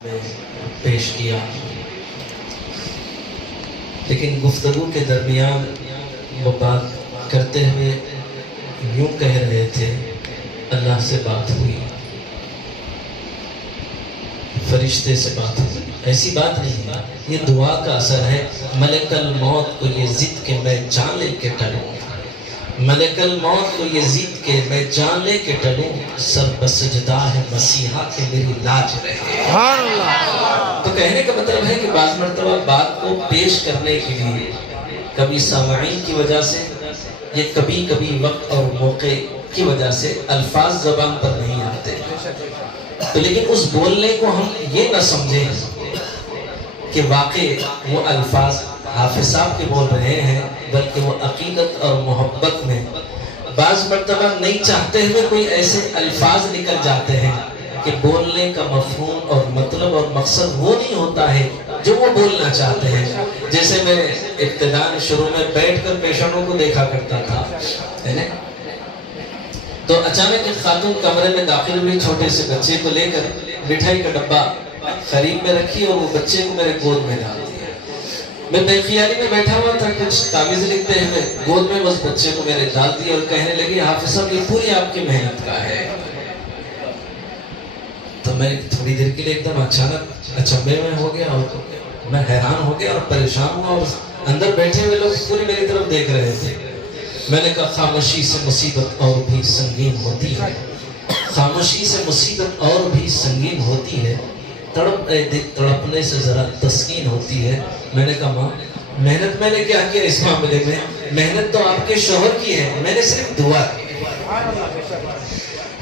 میں پیش کیا، لیکن گفتگو کے درمیان وہ بات کرتے ہوئے یوں کہہ رہے تھے، اللہ سے بات ہوئی، فرشتے سے بات ہوئی۔ ایسی بات نہیں ہے، یہ دعا کا اثر ہے۔ ملک الموت کو یہ ضد کہ میں جان لے کے ٹلوں، ملک الموت کو یہ ضد کہ میں جان لے کے ٹلوں، سر بسجدہ ہے مسیحا کہ میری لاج رہے۔ تو کہنے کا مطلب ہے کہ بعض مرتبہ بات کو پیش کرنے کے لیے کبھی سامعین کی وجہ سے یا کبھی کبھی وقت اور موقع کی وجہ سے الفاظ زبان پر نہیں آتے، تو لیکن اس بولنے کو ہم یہ نہ سمجھیں کہ واقع وہ الفاظ حافظ صاحب کے بول رہے ہیں، بلکہ وہ عقیدت اور محبت میں بعض مرتبہ نہیں چاہتے ہوئے کوئی ایسے الفاظ نکل جاتے ہیں کہ بولنے کا مفہوم اور مطلب اور مقصد وہ نہیں ہوتا ہے جو وہ بولنا چاہتے ہیں۔ جیسے میں ابتداء شروع میں بیٹھ کر پیشنٹوں کو دیکھا کرتا تھا، تو اچانک ایک خاتون کمرے میں داخل ہوئی، چھوٹے سے بچے کو لے کر مٹھائی کا ڈبہ قریب میں رکھی اور وہ بچے کو میرے گود میں ڈال دیا۔ میں بے خیالی میں بیٹھا ہوا تھا، کچھ تعویذ لکھتے ہوئے گود میں بس بچے کو میرے ڈال دیا اور کہنے لگی، حافظ صاحب یہ پوری آپ کی محنت کا ہے۔ تو میں تھوڑی دیر کے لیے ایک دم اچانک اچنبے میں ہو گیا اور میں حیران ہو گیا اور پریشان ہوا، اور اندر بیٹھے ہوئے لوگ پوری میری طرف دیکھ رہے تھے۔ میں نے کہا، خاموشی سے مصیبت اور بھی سنگین ہوتی ہے، خاموشی سے مصیبت اور بھی سنگین ہوتی ہے، تڑپنے سے ذرا تسکین ہوتی ہے۔ میں نے کہا، ماں محنت میں نے کیا کیا اس معاملے میں؟ محنت تو آپ کے شوہر کی ہے، میں نے صرف دعا کی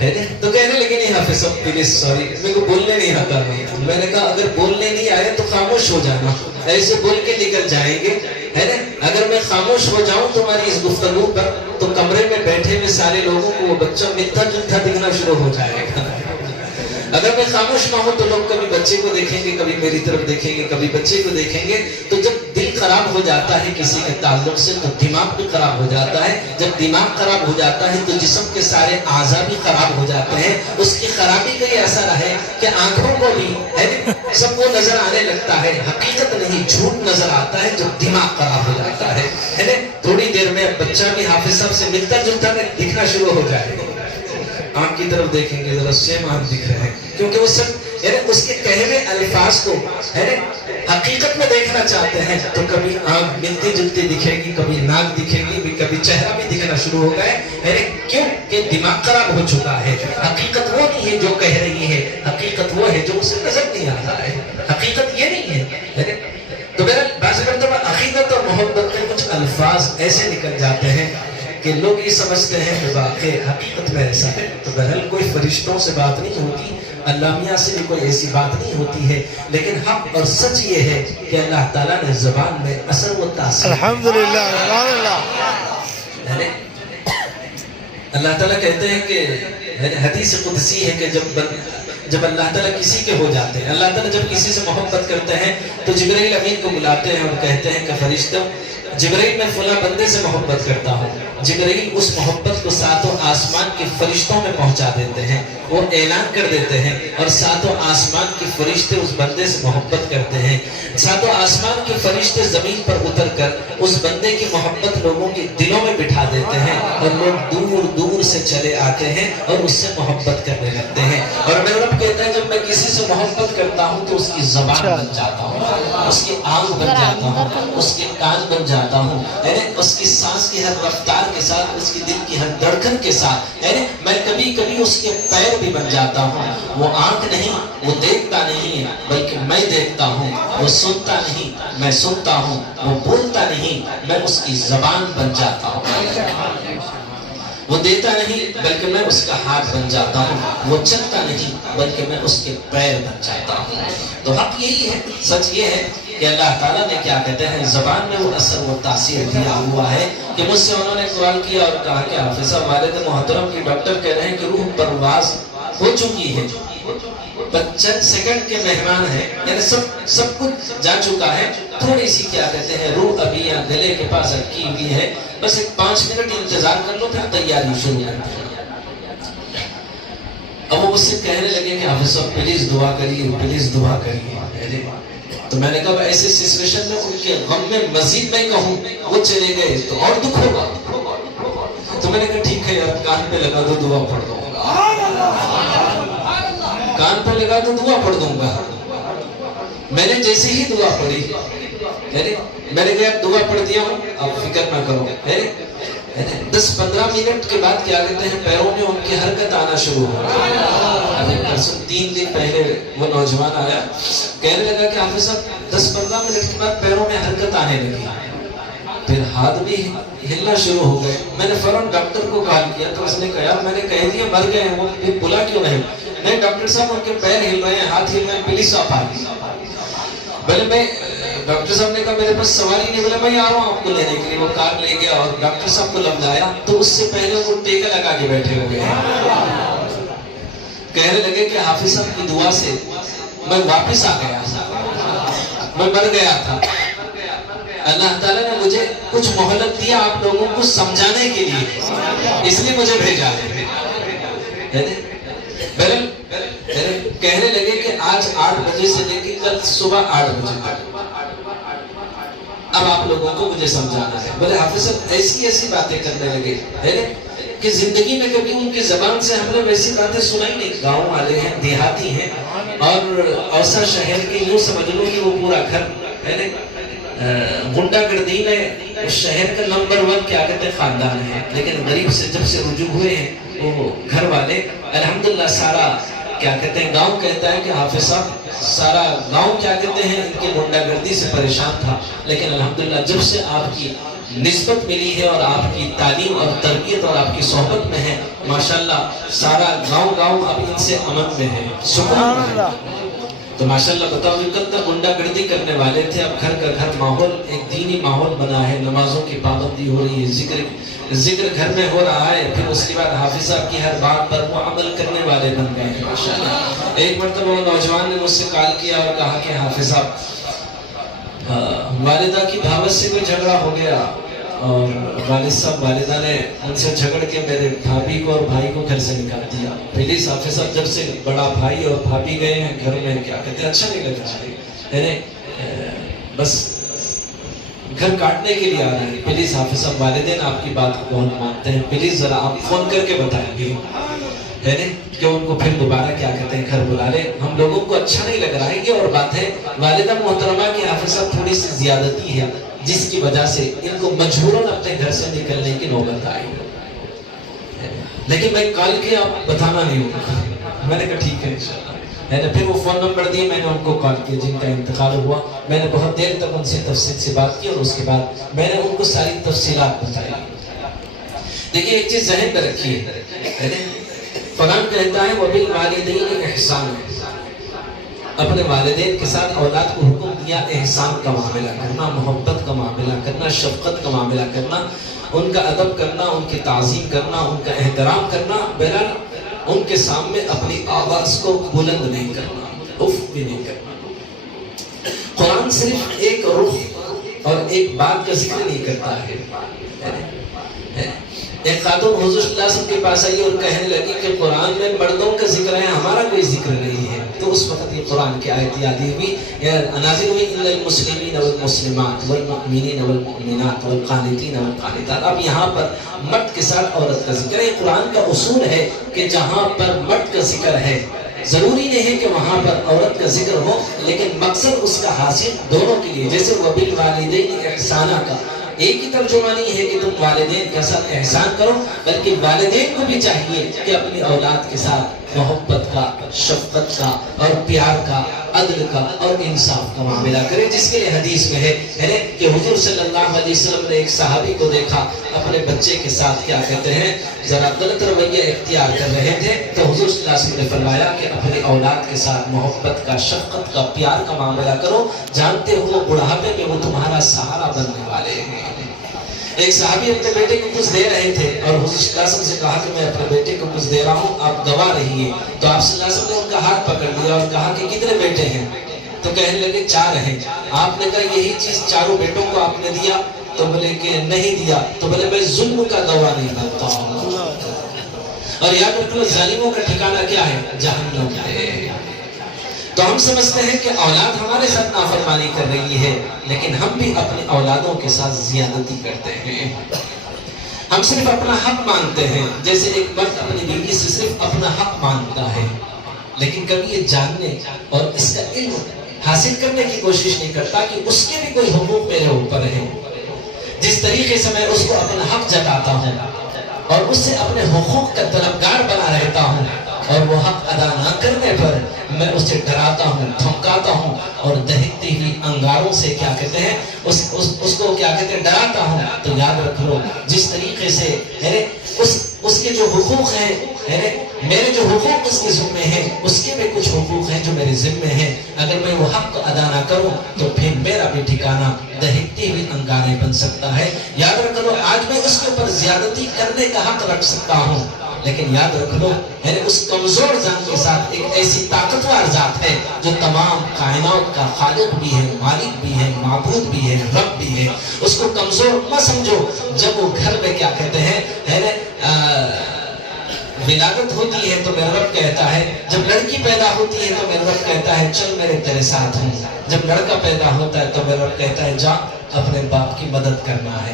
ہے۔ تو کہنے لگے، نہیں حافظ صاحب پلیز سوری، میرے کو بولنے نہیں آتا۔ میں نے کہا، اگر بولنے نہیں آئے تو خاموش ہو جانا، ایسے بول کے نکل جائیں گے، ہے نا؟ اگر میں خاموش ہو جاؤں تمہاری اس گفتگو پر تو کمرے میں بیٹھے ہوئے سارے لوگوں کو وہ بچہ ملتا جلتا دکھنا شروع ہو جائے گا۔ اگر میں خاموش نہ ہوں تو لوگ کبھی بچے کو دیکھیں گے، کبھی میری طرف دیکھیں گے، کبھی بچے کو دیکھیں گے۔ تو جب دل خراب ہو جاتا ہے کسی کے تعلق سے تو دماغ بھی خراب ہو جاتا ہے، جب دماغ خراب ہو جاتا ہے تو جسم کے سارے اعضاء بھی خراب ہو جاتے ہیں۔ اس کی خرابی کا یہ اثر ہے کہ آنکھوں کو بھی سب کو نظر آنے لگتا ہے، حقیقت نہیں جھوٹ نظر آتا ہے جب دماغ خراب ہو جاتا ہے۔ تھوڑی دیر میں بچہ بھی حافظ صاحب سے ملتا جلتا دکھنا شروع ہو جائے گا۔ آنکھ کی طرف دیکھیں گے، ذرا سیم آنکھ دکھ رہے ہیں، کیونکہ وہ سب اس کے کہے ہوئے الفاظ کو حقیقت میں دیکھنا چاہتے ہیں۔ تو کبھی آنکھ ملتی جلتی دکھے گی، کبھی ناک دکھے گی، کبھی چہرہ بھی دکھنا شروع ہو گئے۔ کیوں کہ دماغ خراب ہو چکا ہے۔ حقیقت وہ نہیں ہے جو کہہ رہی ہے، حقیقت وہ ہے جو اسے نظر نہیں آ رہا ہے، حقیقت یہ نہیں ہے۔ تو میرا بعض مرتبہ عقیدت اور محبت کے کچھ الفاظ ایسے نکل جاتے ہیں کہ لوگ یہ سمجھتے ہیں کہ واقع حقیقت میں ایسا ہے۔ تو بہرحال کوئی فرشتوں سے بات نہیں ہوتی، اللہ میاں سے بھی کوئی ایسی بات نہیں ہوتی ہے، لیکن حق اور سچ یہ ہے کہ اللہ تعالیٰ نے زبان میں اثر و تاثیر۔ الحمدللہ، اللہ تعالیٰ کہتے ہیں کہ حدیث قدسی ہے کہ جب اللہ تعالیٰ کسی کے ہو جاتے ہیں، اللہ تعالیٰ جب کسی سے محبت کرتے ہیں تو جبرائیل امین کو بلاتے ہیں اور کہتے ہیں کہ فرشتوں، جبرائیل میں فلاں بندے سے محبت کرتا ہوں۔ جبرائیل اس محبت کو ساتوں آسمان کے فرشتوں میں پہنچا دیتے ہیں، وہ اعلان کر دیتے ہیں، اور ساتوں آسمان کے فرشتے اس بندے سے محبت کرتے ہیں۔ ساتوں آسمان کے فرشتے زمین پر اتر کر اس بندے کی محبت لوگوں کے دلوں میں بٹھا دیتے ہیں، اور لوگ دور دور سے چلے آتے ہیں اور اس سے محبت کرنے لگتے ہیں۔ اور میرا رب کہتا ہے، جب میں کسی سے محبت کرتا ہوں تو اس کی زبان بن جاتا ہوں، اس کی آنکھ بن جاتا ہوں، اس کے کان بن جاتا ہوں، اس کی سانس کی ہر رفتار کے ساتھ، اس کی دل کی ہر دھڑکن کے ساتھ، میں کبھی کبھی اس کے پیر بھی بن جاتا ہوں۔ وہ آنکھ نہیں، وہ دیکھتا نہیں ہے، بلکہ میں دیکھتا ہوں۔ وہ سنتا نہیں، میں سنتا ہوں۔ وہ بولتا نہیں، میں اس کی زبان بن جاتا ہوں۔ وہ دیتا نہیں بلکہ میں اس کا ہاتھ بن جاتا ہوں۔ وہ چلتا نہیں بلکہ میں اس کے پیر بن جاتا ہوں۔ تو حق یہی ہے، سچ یہ ہے کہ اللہ تعالیٰ نے کیا کہتے ہیں، زبان میں وہ اثر و تاثیر دیا ہوا ہے کہ مجھ سے انہوں نے سوال کیا اور کہا کہ حافظ صاحب والد محترم کی ڈاکٹر کہہ رہے ہیں کہ روح پرواز ہو چکی ہے، چند سیکنڈ کے مہمان ہیں، یعنی سب کچھ جا چکا ہے، تھوڑی سی کیا کہتے ہیں روح ابھی یا گلے کے پاس رکھی ہوئی ہے، بس ایک 5 منٹ انتظار کر لو پھر تیاری شروع کرتے ہیں۔ اب وہ مجھ سے کہنے لگے کہ حافظ صاحب پلیز دعا کریے، پلیز دعا کریے. تو میں نے کہا ایسے سچویشن میں ان کے غم میں مزید میں کہوں وہ چلے گئے تو اور دکھ ہوگا. تو میں نے کہا ٹھیک ہے یار، کان پہ لگا دو دعا پڑھ دوں گا، کان پہ لگا دو دعا پڑھ دوں گا. میں نے جیسے ہی دعا پڑھی، میں نے کہا دعا پڑھ دیا ہوں، اب فکر نہ کرو. 10-15 منٹ کے بعد کیا کہتے ہیں پیروں میں ان کی حرکت آنا شروع ہو گئی. 3 دن پہلے وہ نوجوان آیا، کہنے لگا کہ حافظ صاحب 10-15 منٹ کے بعد پیروں میں حرکت آنے لگی، پھر ہاتھ بھی ہلنا شروع ہو گئے. میں نے فوراً ڈاکٹر کو کال کیا تو اس نے کہا میں نے کہہ دیا مر گئے ہیں، وہ بلا کیوں نہیں ڈاکٹر صاحب ان کے پیر ہل رہے ہیں، ہاتھ ہل رہے ہیں، پلیز آپ آئیے. بولے میں ڈاکٹر صاحب نے کہا میرے پاس سواری نہیں، بولے میں آ رہا ہوں آپ کو لینے کے لیے. وہ کار لے گیا اور ڈاکٹر صاحب کو لمبایا تو اس سے پہلے وہ ٹیکا لگا کے بیٹھے ہوئے ہیں. کہنے لگے کہ حافظ صاحب کی دعا سے میں واپس آ گیا، میں مر گیا تھا. اللہ تعالیٰ نے مجھے کچھ مہلت دیا آپ لوگوں کو سمجھانے کے لیے، اس لیے مجھے بھیجا ہے. کہنے لگے کہ آج 8 بجے سے لے کے کل صبح 8 بجے تک اب آپ لوگوں کو مجھے سمجھانا ہے. بولے حافظ صاحب ایسی ایسی باتیں کرنے لگے کہ زندگی میں کبھی ان کی زبان سے ہم نے ویسی باتیں سنائی نہیں. گاؤں والے ہیں، دیہاتی ہیں، اور اوسا شہر کے یوں سمجھ لو کہ وہ پورا گھر گنڈا گردی میں اس شہر کا نمبر 1 کیا کہتے ہیں خاندان ہے. لیکن غریب سے جب سے رجوع ہوئے ہیں وہ گھر والے الحمدللہ سارا کیا کہتے ہیں گاؤں کہتا ہے کہ حافظ صاحب سارا گاؤں کیا کہتے ہیں ان کی گنڈا گردی سے پریشان تھا، لیکن الحمدللہ جب سے آپ کی نسبت ملی ہے اور آپ کی تعلیم اور تربیت اور آپ کی صحبت میں ہے، ماشاءاللہ سارا گاؤں اب ان سے امن میں ہے، سکون میں ہے. تو ماشاءاللہ بتاؤ یہ کب تک گنڈا گردی کرنے والے تھے، اب گھر کا گھر ماحول ایک دینی ماحول بنا ہے، نمازوں کی پابندی ہو رہی ہے، ذکر گھر میں ہو رہا ہے. پھر اس کے بعد حافظ صاحب کی ہر بات پر وہ عمل کرنے والے بن گئے ہیں ماشاءاللہ. ایک مرتبہ وہ نوجوان نے مجھ سے کال کیا اور کہا کہ حافظ صاحب والدہ کی دعوت سے کوئی جھگڑا ہو گیا اور والد صاحب والدہ نے ان سے جھگڑ کے میرے بھابھی کو اور بھائی کو گھر سے نکال دیا. پلیز حافظ صاحب جب سے بڑا بھائی اور بھابھی گئے ہیں گھر میں کیا کہتے ہیں اچھا نہیں لگ رہا ہے، بس گھر کاٹنے کے لیے آ رہے ہیں. پلیز حافظ صاحب والدین آپ کی بات کو بہت مانتے ہیں، پلیز ذرا آپ فون کر کے بتائیں گے کہ ان کو پھر دوبارہ کیا کہتے ہیں گھر بلا لے، ہم لوگوں کو اچھا نہیں لگ رہا ہے. یہ اور بات ہے والدہ محترمہ کی حافظ صاحب تھوڑی سی زیادتی ہے جس کی وجہ سے ان کو مجبوراً اپنے گھر سے نکلنے کی نوبت آئی. لیکن میں کال کے آپ بتانا نہیں ہوگا. میں نے کہا ٹھیک ہے انشاءاللہ. پھر وہ فون نمبر دیے، میں نے ان کو کال کیا جن کا انتقال ہوا. میں نے بہت دیر تک ان سے تفصیل سے بات کی اور اس کے بعد میں نے ان کو ساری تفصیلات بتائی. دیکھیے ایک چیز ذہن میں رکھیے، قرآن کہتا ہے وَبِالْوَالِدَيْنِ إِحْسَانًا، اپنے والدین کے ساتھ اولاد کو حکم دیا احسان کا معاملہ کرنا، محبت کا معاملہ کرنا، شفقت کا معاملہ کرنا، ان کا ادب کرنا، ان کی تعظیم کرنا، ان کا احترام کرنا. بہرحال ان کے سامنے اپنی آواز کو بلند نہیں کرنا، اف بھی نہیں کرنا. قرآن صرف ایک رخ اور ایک بات کا ذکر نہیں کرتا ہے. ایک خاتون حضور صلی اللہ علیہ وسلم کے پاس آئی اور کہنے لگی کہ قرآن میں مردوں کا ذکر ہے، ہمارا کوئی ذکر نہیں ہے. تو اس وقت یہ قرآن کی آیت یادی ہوئی، نازل ہوئی اِلَّا الْمُسْلِمِينَ وَالْمُسْلِمَاتِ وَالْمُؤْمِنِينَ وَالْمُؤْمِنَاتِ وَالْقَانِتِينَ وَالْقَانِتَاتِ. اب یہاں پر مرد کے ساتھ عورت کا ذکر ہے. یہ قرآن کا اصول ہے کہ جہاں پر مرد کا ذکر ہے ضروری نہیں ہے کہ وہاں پر عورت کا ذکر ہو، لیکن مقصد اس کا حاصل دونوں کے لیے. جیسے وَبِالْوَالِدَيْنِ إِحْسَانًا کا ایک ہی ترجمہ نہیں ہے کہ تم والدین کے ساتھ احسان کرو، بلکہ والدین کو بھی چاہیے کہ اپنی اولاد کے ساتھ محبت کا، شفقت کا اور پیار کا، عدل کا اور انصاف کا معاملہ کرے. جس کے لیے حدیث میں ہے کہ حضور صلی اللہ علیہ وسلم نے ایک صحابی کو دیکھا اپنے بچے کے ساتھ کیا کہتے ہیں ذرا غلط رویہ اختیار کر رہے تھے، تو حضور صلی اللہ علیہ وسلم نے فرمایا کہ اپنی اولاد کے ساتھ محبت کا، شفقت کا، پیار کا معاملہ کرو، جانتے ہو بڑھاپے میں وہ تمہارا سہارا بننے والے ہیں. ایک صحابی اپنے بیٹے کو کچھ دے رہے تھے اور حضور صلی اللہ علیہ وسلم سے کہا کہ میں اپنے بیٹے کو کچھ دے رہا ہوں، آپ گواہ رہیے. تو آپ صلی اللہ علیہ وسلم نے ان کا ہاتھ پکڑ لیا اور کہا کہ کتنے بیٹے ہیں؟ تو کہنے لگے 4 ہیں. آپ نے کہا یہی چیز چاروں بیٹوں کو آپ نے دیا؟ تو بولے کہ نہیں دیا. تو بولے میں ظلم کا گواہ نہیں کرتا ہوں. اور یاد رکھ لو ظالموں کا ٹھکانہ کیا ہے؟ جہنم ہے۔ تو ہم سمجھتے ہیں کہ اولاد ہمارے ساتھ نافرمانی کر رہی ہے، لیکن ہم بھی اپنے اولادوں کے ساتھ زیادتی کرتے ہیں۔ ہم صرف اپنا حق مانگتے ہیں، جیسے ایک مرد اپنی بیوی سے صرف اپنا حق مانگتا ہے، لیکن کبھی یہ جاننے اور اس کا علم حاصل کرنے کی کوشش نہیں کرتا کہ اس کے بھی کوئی حقوق میرے اوپر ہے۔ جس طریقے سے میں اس کو اپنا حق جتاتا ہوں اور اس سے اپنے حقوق کا طلبگار بنا رہتا ہوں، اور وہ حق ادا نہ کرنے پر میں اسے ڈراتا ہوں، دھمکاتا ہوں، اور دہکتی ہوئی انگاروں سے کیا کہتے ہیں اس کو کیا کہتے ہیں ڈراتا ہوں، تو یاد رکھ لو جس طریقے سے اس کے جو حقوق ہیں، میرے جو حقوق اس کے ذمے ہیں، اس کے بھی کچھ حقوق ہیں جو میرے ذمے ہیں۔ اگر میں وہ حق کو ادا نہ کروں تو پھر میرا بھی ٹھکانہ دہکتی ہوئی انگاریں بن سکتا ہے۔ یاد رکھ لو آج میں اس کے اوپر زیادتی کرنے کا حق رکھ سکتا ہوں، لیکن یاد رکھ لو اس کمزور ذات کے ساتھ ایک ایسی طاقتور ذات ہے جو تمام کائنات کا خالق بھی ہے، مالک بھی ہے، معبود بھی ہے، رب بھی ہے۔ اس کو کمزور مت سمجھو۔ جب وہ گھر میں کیا کہتے ہیں ولادت ہوتی ہے تو میرا رب کہتا ہے، جب لڑکی پیدا ہوتی ہے تو میرا رب کہتا ہے چل میرے تیرے ساتھ ہوں، جب لڑکا پیدا ہوتا ہے تو میرا رب کہتا ہے جا اپنے باپ کی مدد کرنا ہے۔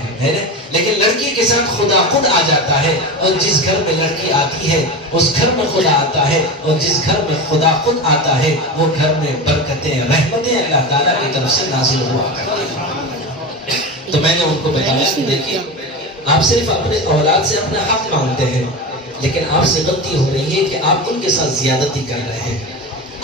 لیکن لڑکی کے ساتھ خدا خود آ جاتا ہے، اور جس گھر میں لڑکی آتی ہے اس گھر میں خدا آتا ہے، اور جس گھر میں خدا خود آتا ہے وہ گھر میں برکتیں، رحمتیں اللہ تعالیٰ کی طرف سے نازل ہوا کرتی ہیں۔ تو میں نے ان کو بتایا کہ دیکھیے آپ صرف اپنے اولاد سے اپنا حق مانگتے ہیں، لیکن آپ سے غلطی ہو رہی ہے کہ آپ ان کے ساتھ زیادتی کر رہے ہیں،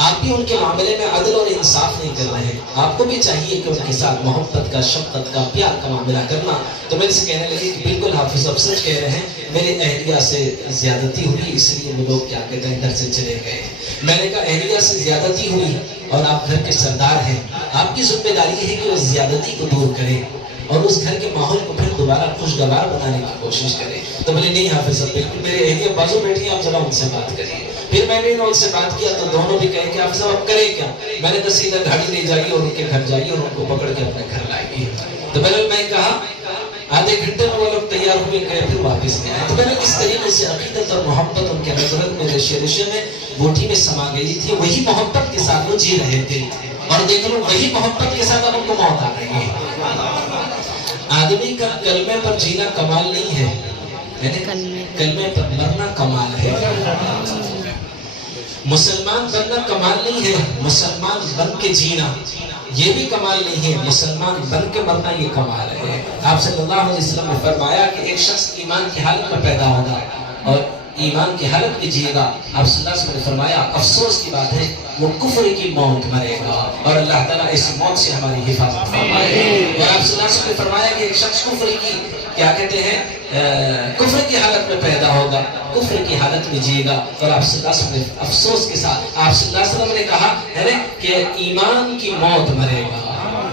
آپ بھی ان کے معاملے میں عدل اور انصاف نہیں کر رہے ہیں۔ آپ کو بھی چاہیے کہ ان کے ساتھ محبت کا، شفقت کا، پیار کا معاملہ کرنا۔ تو میں سے کہنے لگی کہ بالکل حافظ اب سچ کہہ رہے ہیں، میری اہلیہ سے زیادتی ہوئی اس لیے وہ لوگ کیا کہتے ہیں گھر سے چلے گئے۔ میں نے کہا اہلیہ سے زیادتی ہوئی اور آپ گھر کے سردار ہیں، آپ کی ذمہ داری ہے کہ وہ زیادتی کو دور کریں اور اس گھر کے ماحول کو پھر دوبارہ خوشگوار بنانے کی کوشش کریں۔ تو بولے نہیں حافظ صاحب بالکل، میرے اہلیہ بازو بیٹھی آپ ذرا ان سے بات کریے۔ پھر میں نے ان سے بات کیا تو دونوں بھی کہیں کہ حافظ صاحب اب کریں کیا؟ میں نے کہا سیدھا گاڑی لے جائیے اور ان کے گھر جائیے اور ان کو پکڑ کے اپنے گھر لائیے۔ تو میں کہا آدھے گھنٹے میں وہ لوگ تیار ہوئے گئے، پھر واپس نہیں آئے۔ تو میں نے اس طریقے سے عقیدت اور محبت ان کے نظرت میں رشے رشے میں بوٹی میں سما گئی تھی، وہی محبت کے ساتھ وہ جی رہے تھے، اور دیکھ لو وہی محبت کے ساتھ اب ان کو موت آ رہی ہے۔ آدمی کا کلمے پر جینا کمال نہیں ہے، کلمے پر مرنا کمال ہے۔ مسلمان بننا کمال نہیں ہے، مسلمان بن کے جینا یہ بھی کمال نہیں ہے، مسلمان بن کے مرنا یہ کمال ہے۔ آپ صلی اللہ علیہ وسلم نے فرمایا کہ ایک شخص ایمان کی حالت میں پیدا ہوگا اور ایمان کی حالت میں جیے گا۔ آپ صلی اللہ علیہ وسلم نے فرمایا افسوس کی بات ہے وہ کفر کی موت مرے گا، اور اللہ تعالیٰ اس موت سے ہماری حفاظت فرمائے۔ اور آپ صلی اللہ علیہ وسلم نے فرمایا کہ ایک شخص کفر کی کیا کہتے ہیں کفر کی حالت میں پیدا ہوگا، کفر کی حالت میں جیے گا، اور آپ صلی اللہ علیہ وسلم نے افسوس کے ساتھ آپ صلی اللہ علیہ وسلم نے کہا ہے کہ ایمان کی موت مرے گا،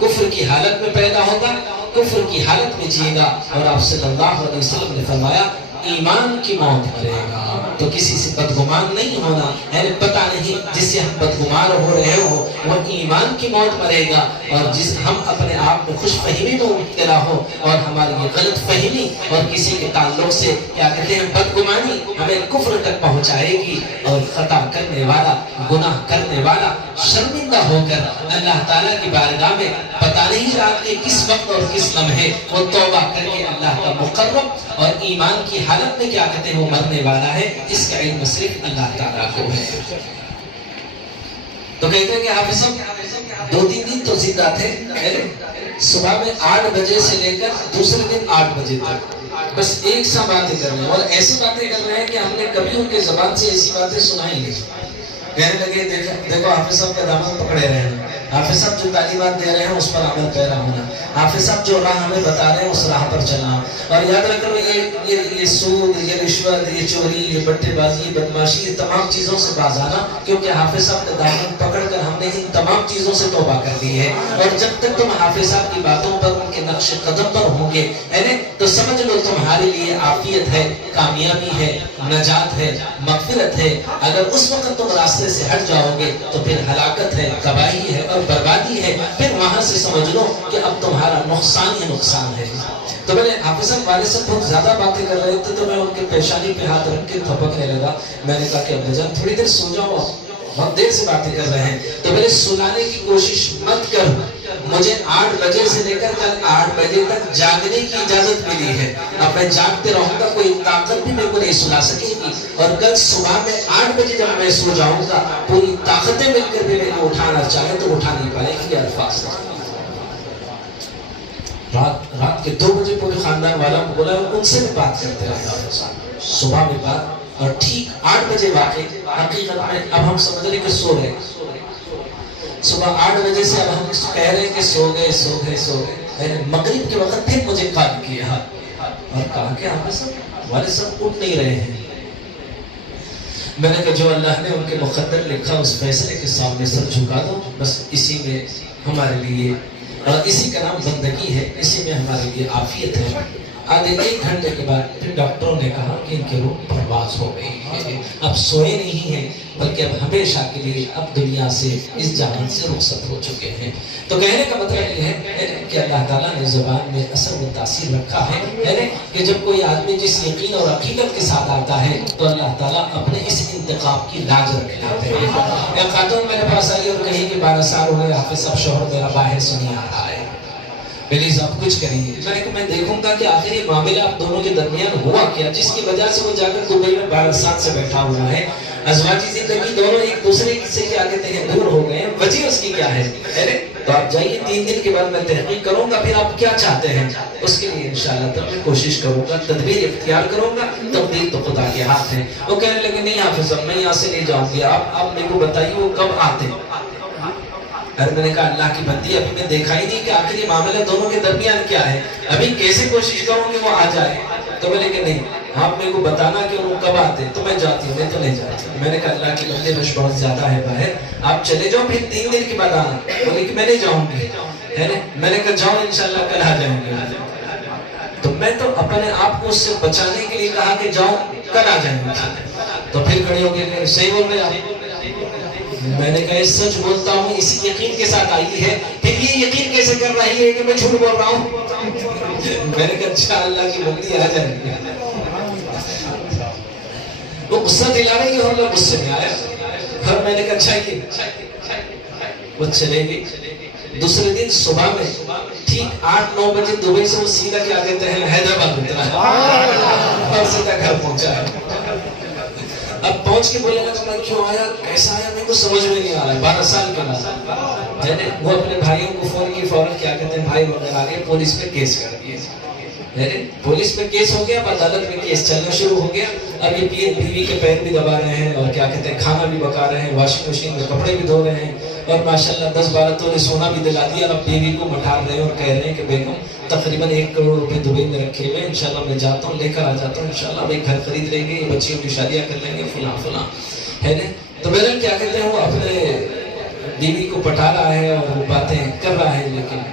کفر کی حالت میں پیدا ہوگا، کفر کی حالت میں جیے گا، اور آپ صلی اللہ علیہ وسلم نے فرمایا ایمان کی موت مرے گا۔ تو کسی سے بدگمان نہیں ہونا، پتہ نہیں جس سے ہم بدگمان ہو رہے ہو وہ ایمان کی موت مرے گا، اور جس ہم اپنے آپ میں خوش فہمی میں مبتلا ہو اور ہماری یہ غلط فہمی اور کسی کے تعلق سے کیا کہتے ہیں بدگمانی ہمیں کفر تک پہنچائے گی، اور خطا کرنے والا، گناہ کرنے والا شرمندہ ہو کر اللہ تعالیٰ کی بارگاہ میں پتہ نہیں رات کے کس وقت اور کس لمحے وہ توبہ کر کے اللہ کا مقرب اور ایمان کی حالت میں کیا کہتے ہیں وہ مرنے والا ہے۔ اس کا علم صرف اللہ تعالیٰ کو ہے۔ تو کہتے ہیں کہ حافظ صاحب 2-3 دن تو زندہ تھے، صبح میں 8 بجے سے لے کر دوسرے دن 8 بجے تک بس ایک سا باتیں کر رہے ہیں، اور ایسی باتیں کر رہے ہیں کہ ہم نے کبھی ان کے زبان سے ایسی باتیں سنائی نہیں۔ کہنے لگے دیکھو حافظ صاحب کا دامن پکڑے رہے ہیں، حافظ صاحب جو تعلیمات دے رہے ہیں اس پر عمل پیرا ہونا، حافظ صاحب جو راہ ہمیں بتا رہے ہیں اس راہ پر چلنا۔ اور یاد رکھو یہ سود، یہ رشوت، یہ چوری، یہ بٹے بازی، یہ بدماشی، یہ تمام چیزوں سے باز آنا، کیونکہ حافظ صاحب کا دامن پکڑ کر ہم نے ان تمام چیزوں سے توبہ کر دی ہے۔ اور جب تک تم حافظ صاحب کی باتوں پر، ان کے نقش قدم پر ہوں گے تو سمجھ لو تمہارے لیے عافیت ہے، کامیابی ہے، نجات ہے، مغفرت ہے۔ اگر اس وقت تم راستے سے ہٹ جاؤ گے تو پھر ہلاکت ہے، تباہی ہے اور اور بربادی ہے، پھر وہاں سے سمجھ لو کہ اب تمہارا نقصان ہی نقصان ہے۔ تو میں نے حافظ صاحب والد صاحب بہت زیادہ باتیں کر رہے تھے، تو میں ان کے پیشانی پہ ہاتھ رکھ کے تھپکنے لگا۔ میں نے کہا کہ ابو جان تھوڑی دیر سو جاؤ، بہت دیر سے باتیں کر رہے ہیں۔ تو میں نے سلانے کی کوشش مت کر، مجھے 8 بجے سے لے کر کل 8 بجے تک جاگنے کی اجازت ملی ہے۔ اب میں جاگتے رہوں گا، کوئی طاقت بھی میرے کو نہیں سلا سکے گی، اور کل صبح میں 8 بجے جب میں سو جاؤں گا، پوری طاقتیں مل کر بھی میرے کو اٹھانا چاہے تو اٹھا نہیں پائے گی۔ الفاظ رات کے 2 بجے پورے خاندان والا کو بولا، ان سے بھی بات کرتے رہے صبح میں بات، اور ٹھیک 8 بجے واقعی حقیقت میں اب ہم سمجھ رہے کہ سو رہے، صبح 8 بجے سے اب ہم کہہ رہے ہیں کہ سو گئے۔ مغرب کے وقت پھر مجھے کال کیا اور کہا کہ آپ والد صاحب اٹھ نہیں رہے ہیں۔ میں نے کہا جو اللہ نے ان کے مقدر لکھا اس فیصلے کے سامنے سر جھکا دو، بس اسی میں ہمارے لیے، اور اسی کا نام بندگی ہے، اسی میں ہمارے لیے عافیت ہے۔ آدھے 1 گھنٹے کے بعد پھر ڈاکٹروں نے کہا کہ ان کی روح پرواز ہو گئی ہے، اب سوئے نہیں ہیں بلکہ اب ہمیشہ کے لیے اب دنیا سے، اس جہان سے رخصت ہو چکے ہیں۔ تو کہنے کا مطلب یہ ہے کہ اللہ تعالیٰ نے زبان میں اثر و تاثیر رکھا ہے کہ جب کوئی آدمی جس یقین اور حقیقت کے ساتھ آتا ہے تو اللہ تعالیٰ اپنے اس انتقام کی لاج رکھ لیتے ہیں۔ ایک خاتون میرے پاس آئی اور کہی کہ 12 سال ہوئے حافظ صاحب شوہر میرا باہر سے نہیں آ رہا ہے، پلیز آپ کچھ کریے۔ میں نے کہا میں دیکھوں گا کہ آخر یہ معاملہ آپ دونوں کے درمیان ہوا کیا، جس کی وجہ سے وہ جا کر دبئی میں 12 سال سے بیٹھا ہوا ہے۔ ازواجی زندگی دونوں ایک دوسرے سے کیا کہتے ہیں دور ہو گئے ہیں، وجہ اس کی کیا ہے؟ تو آپ جائیے، 3 دن کے بعد میں تحقیق کروں گا، پھر آپ کیا چاہتے ہیں اس کے لیے انشاءاللہ تب میں کوشش کروں گا، تدبیر اختیار کروں گا، تقدیر تو خدا کے ہاتھ ہے۔ وہ کہنے لگے نہیں حافظ صاحب میں یہاں سے نہیں جاؤں گی، آپ میرے کو بتائیے وہ کب آتے ہیں۔ میں نے کہا اللہ کی بندی ابھی میں دیکھا ہی نہیں کہ آخر یہ معاملہ دونوں کے درمیان کیا ہے، ابھی کیسے کوشش کروں کہ وہ آ جائے۔ تو میں نے کہا نہیں آپ میرے کو بتانا کہ وہ کب آتے، تو میں جاتی ہوں، میں تو نہیں جاتی۔ میں نے کہا اللہ کی بندی رش بہت زیادہ ہے باہر، آپ چلے جاؤ پھر 3 دن کے بعد آنا۔ بولے کہ میں نہیں جاؤں گی، میں نے کہا جاؤ انشاءاللہ کل آ جائیں گے۔ تو میں تو اپنے آپ کو اس سے بچانے کے لیے کہا کہ جاؤ کل آ جائیں گے۔ تو پھر کھڑی ہو کے صحیح بول رہے آپ؟ میں نے کہا سچ بولتا ہوں، اسی یقین کے ساتھ آئی ہے، پھر یہ یقین کیسے کر رہی ہے کہ میں جھوٹ بول رہا ہوں؟ میں نے کہا اچھا اللہ کی بندی آ جائیں گے۔ وہ غصہ دلا رہی ہے اور میں غصے میں آیا، اور میں نے کہا اچھا یہ وہ چلے گی۔ دوسرے دن صبح میں ٹھیک 8-9 بجے دبئی سے وہ سیدھا کیا کہتے ہیں حیدرآباد اترا ہے اور سیدھا گھر پہنچا ہے۔ اب پہنچ کے بولے لگا میں کیوں آیا، کیسا آیا، میرے کو سمجھ میں نہیں آ رہا ہے۔ 12 سال کے بعد وہ اپنے بھائیوں کو فون کی، فوراً کیا کہتے ہیں بھائی وغیرہ آ گئے، پولیس پہ کیس کر دیے۔ پولیس پہ کیس ہو گیا، اب عدالت میں کیس چلنا شروع ہو گیا۔ اب یہ پیر بیوی کے پیر بھی دبا رہے ہیں اور کیا کہتے ہیں کھانا بھی پکا رہے ہیں، واشنگ مشین میں کپڑے بھی دھو رہے ہیں، اور ماشاءاللہ 10-12 تولے سونا بھی دلا دیا۔ اب بیوی کو مٹھار رہے ہیں اور کہہ رہے ہیں کہ بیگم تقریباً 1 کروڑ روپے دبئی میں رکھے ہوئے، انشاءاللہ میں جاتا ہوں، لے کر آ جاتا ہوں، انشاءاللہ اب ایک گھر خرید لیں گے، بچیوں کی شادیاں کر لیں گے، فلاں فلاں ہے نا۔ تو بہرحال کیا کہتے ہیں وہ اپنے بیوی کو پٹا رہا ہے اور وہ باتیں کر رہا ہے، لیکن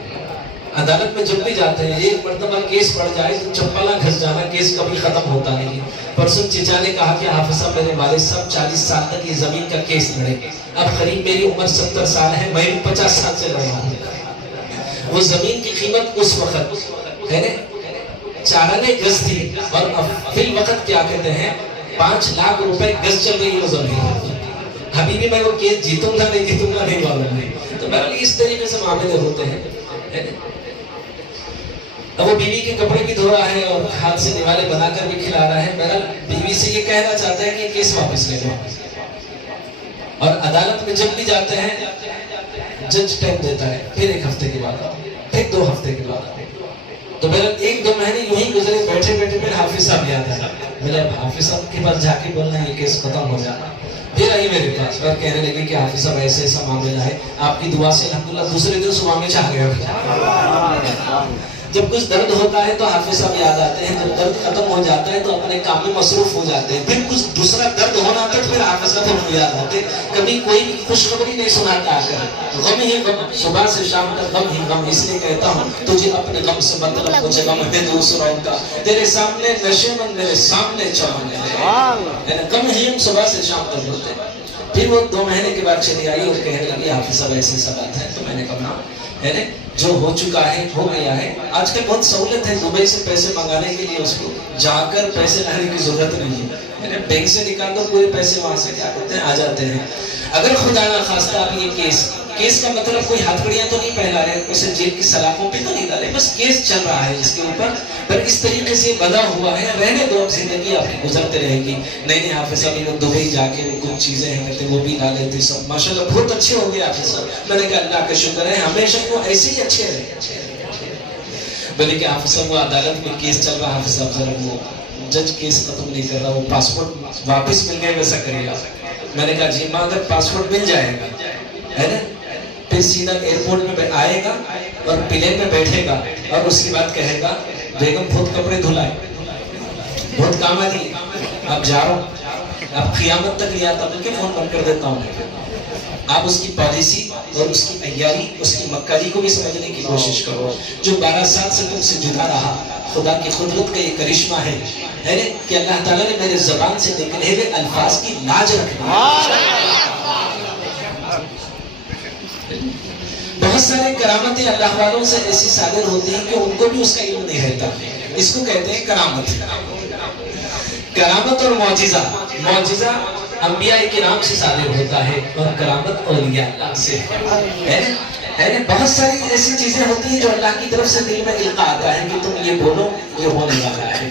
عدالت میں جب بھی جاتے ہیں 1 مرتبہ کیس پڑ جائے تو چپلا گھس جانا، کیس کبھی ختم ہوتا نہیں۔ پرسوں چچا نے کہا کہ حافظ صاحب میرے والد صاحب 40 سال تک یہ زمین کا کیس لڑے، اب قریب میری عمر 70 سال ہے، میں 50 سال سے لڑ رہا ہوں۔ وہ زمین کی قیمت اس وقت ہے نا 4 گز تھی، اور اب فی الوقت کیا کہتے ہیں 5 لاکھ روپے گز چل رہی ہے وہ زمین۔ ابھی بھی میں وہ کیس جیتوں گا نہیں معلوم نہیں۔ تو بہرحال اس طریقے سے معاملے ہوتے ہیں۔ اب وہ بیوی کے کپڑے بھی دھو رہا ہے اور ہاتھ سے نوالے بنا کر بھی کھلا رہا ہے۔ بہرحال بیوی سے یہ کہنا چاہتا ہے کہ یہ کیس واپس لے لو، اور عدالت میں جب بھی جاتے ہیں جج ٹائم دیتا ہے، پھر 1 ہفتے کے بعد آؤ، پھر 2 ہفتے کے بعد آؤ۔ تو بہرحال 1-2 مہینے یوں ہی گزرے، بیٹھے میرے حافظ صاحب یاد آیا، میرا حافظ صاحب کے پاس جا کے بولنا یہ کیس ختم ہو جانا۔ پھر آئی میرے پاس اور کہنے لگے کہ حافظ صاحب ایسے ایسا معاملہ ہے، آپ کی دعا سے الحمدللہ دوسرے دن صبح میں چاہ گیا۔ جب کچھ درد ہوتا ہے تو حافظ صاحب یاد آتے ہیں، جب درد ختم ہو جاتا ہے تو اپنے کام میں مصروف ہو جاتے ہیں، پھر کچھ دوسرا درد ہونا تو پھر حافظ صاحب یاد آتے۔ کبھی کوئی بھی خوشخبری نہیں سناتا آ کر، غم ہی غم، صبح سے شام تک غم ہی غم، اس لیے کہتا ہوں تجھے اپنے غم سے مطلب، مجھے غم ہے دوسروں کا، تیرے سامنے نشے من، میرے سامنے چمن ہے، غم ہی ہم صبح سے شام تک ہوتے ہیں۔ پھر وہ 2 مہینے کے بعد چلی آئی اور کہنے لگی حافظ صاحب ایسی ایسا بات ہے. تو میں نے کہا ہے نا جو ہو چکا ہے ہو گیا ہے. آج کل بہت سہولت ہے دبئی سے پیسے منگانے کے لیے، اس کو جا کر پیسے لانے کی ضرورت نہیں ہے. بینک سے نکال دو پورے پیسے وہاں سے کیا کرتے ہیں آ جاتے ہیں. اگر خدا نہ خواستہ آپ یہ کیس کا مطلب کوئی ہتھکڑیاں تو نہیں پہنا رہے، اسے جیل کی سلاخوں پہ تو نہیں ڈالے، بس کیس چل رہا ہے اس کے اوپر. پر اس طریقے سے بدا ہوا ہے، رہنے دو، اب زندگی آپ کی گزرتے رہے گی. نہیں حافظ صاحب لوگ دبئی جا کے کچھ چیزیں ہیں کہتے وہ بھی لا لیتے سب. ماشاءاللہ بہت اچھے ہو گئے حافظ صاحب. میں نے کہا اللہ کا شکر ہے، ہمیشہ وہ ایسے ہی اچھے رہے. بولے کہ حافظ صاحب وہ عدالت میں کیس چل رہا، حافظ صاحب ذرا وہ جج کیس ختم نہیں کر رہا، وہ پاسپورٹ واپس مل گئے ویسا کریے گا. میں نے کہا جی ماں اگر پاسپورٹ مل جائے گا ہے نا، پھر سیدھا ایئرپورٹ میں آئے گا اور پلین میں بیٹھے گا اور اس کے بعد کہے گا بیگم بہت کپڑے دھلائے، بہت کام آئی، اب جا رہا ہوں، اب قیامت تک نہیں آتا، بلکہ فون بند کر دیتا ہوں. آپ اس کی پالیسی اور اس کی عیاری، اس کی مکاری کو بھی سمجھنے کی کوشش کرو. جو 12 سال سے تم سے جدا رہا، خدا کی قدرت کا یہ کرشمہ ہے کہ اللہ تعالیٰ نے میرے زبان سے نکلے ہوئے الفاظ کی لاج رکھنی. بہت سارے کرامتیں اللہ والوں سے ایسی صادر ہوتی ہیں کہ ان کو بھی اس کا علم نہیں رہتا. اس کو کہتے ہیں کرامت. کرامت اور معجزہ، معجزہ انبیاء کرام سے صادر ہوتا ہے اور کرامت اولیاء اللہ سے ہے. بہت ساری ایسی چیزیں ہوتی ہیں جو اللہ کی طرف سے دل میں القاء آتا ہے کہ تم یہ بولو، یہ ہونے والا ہے.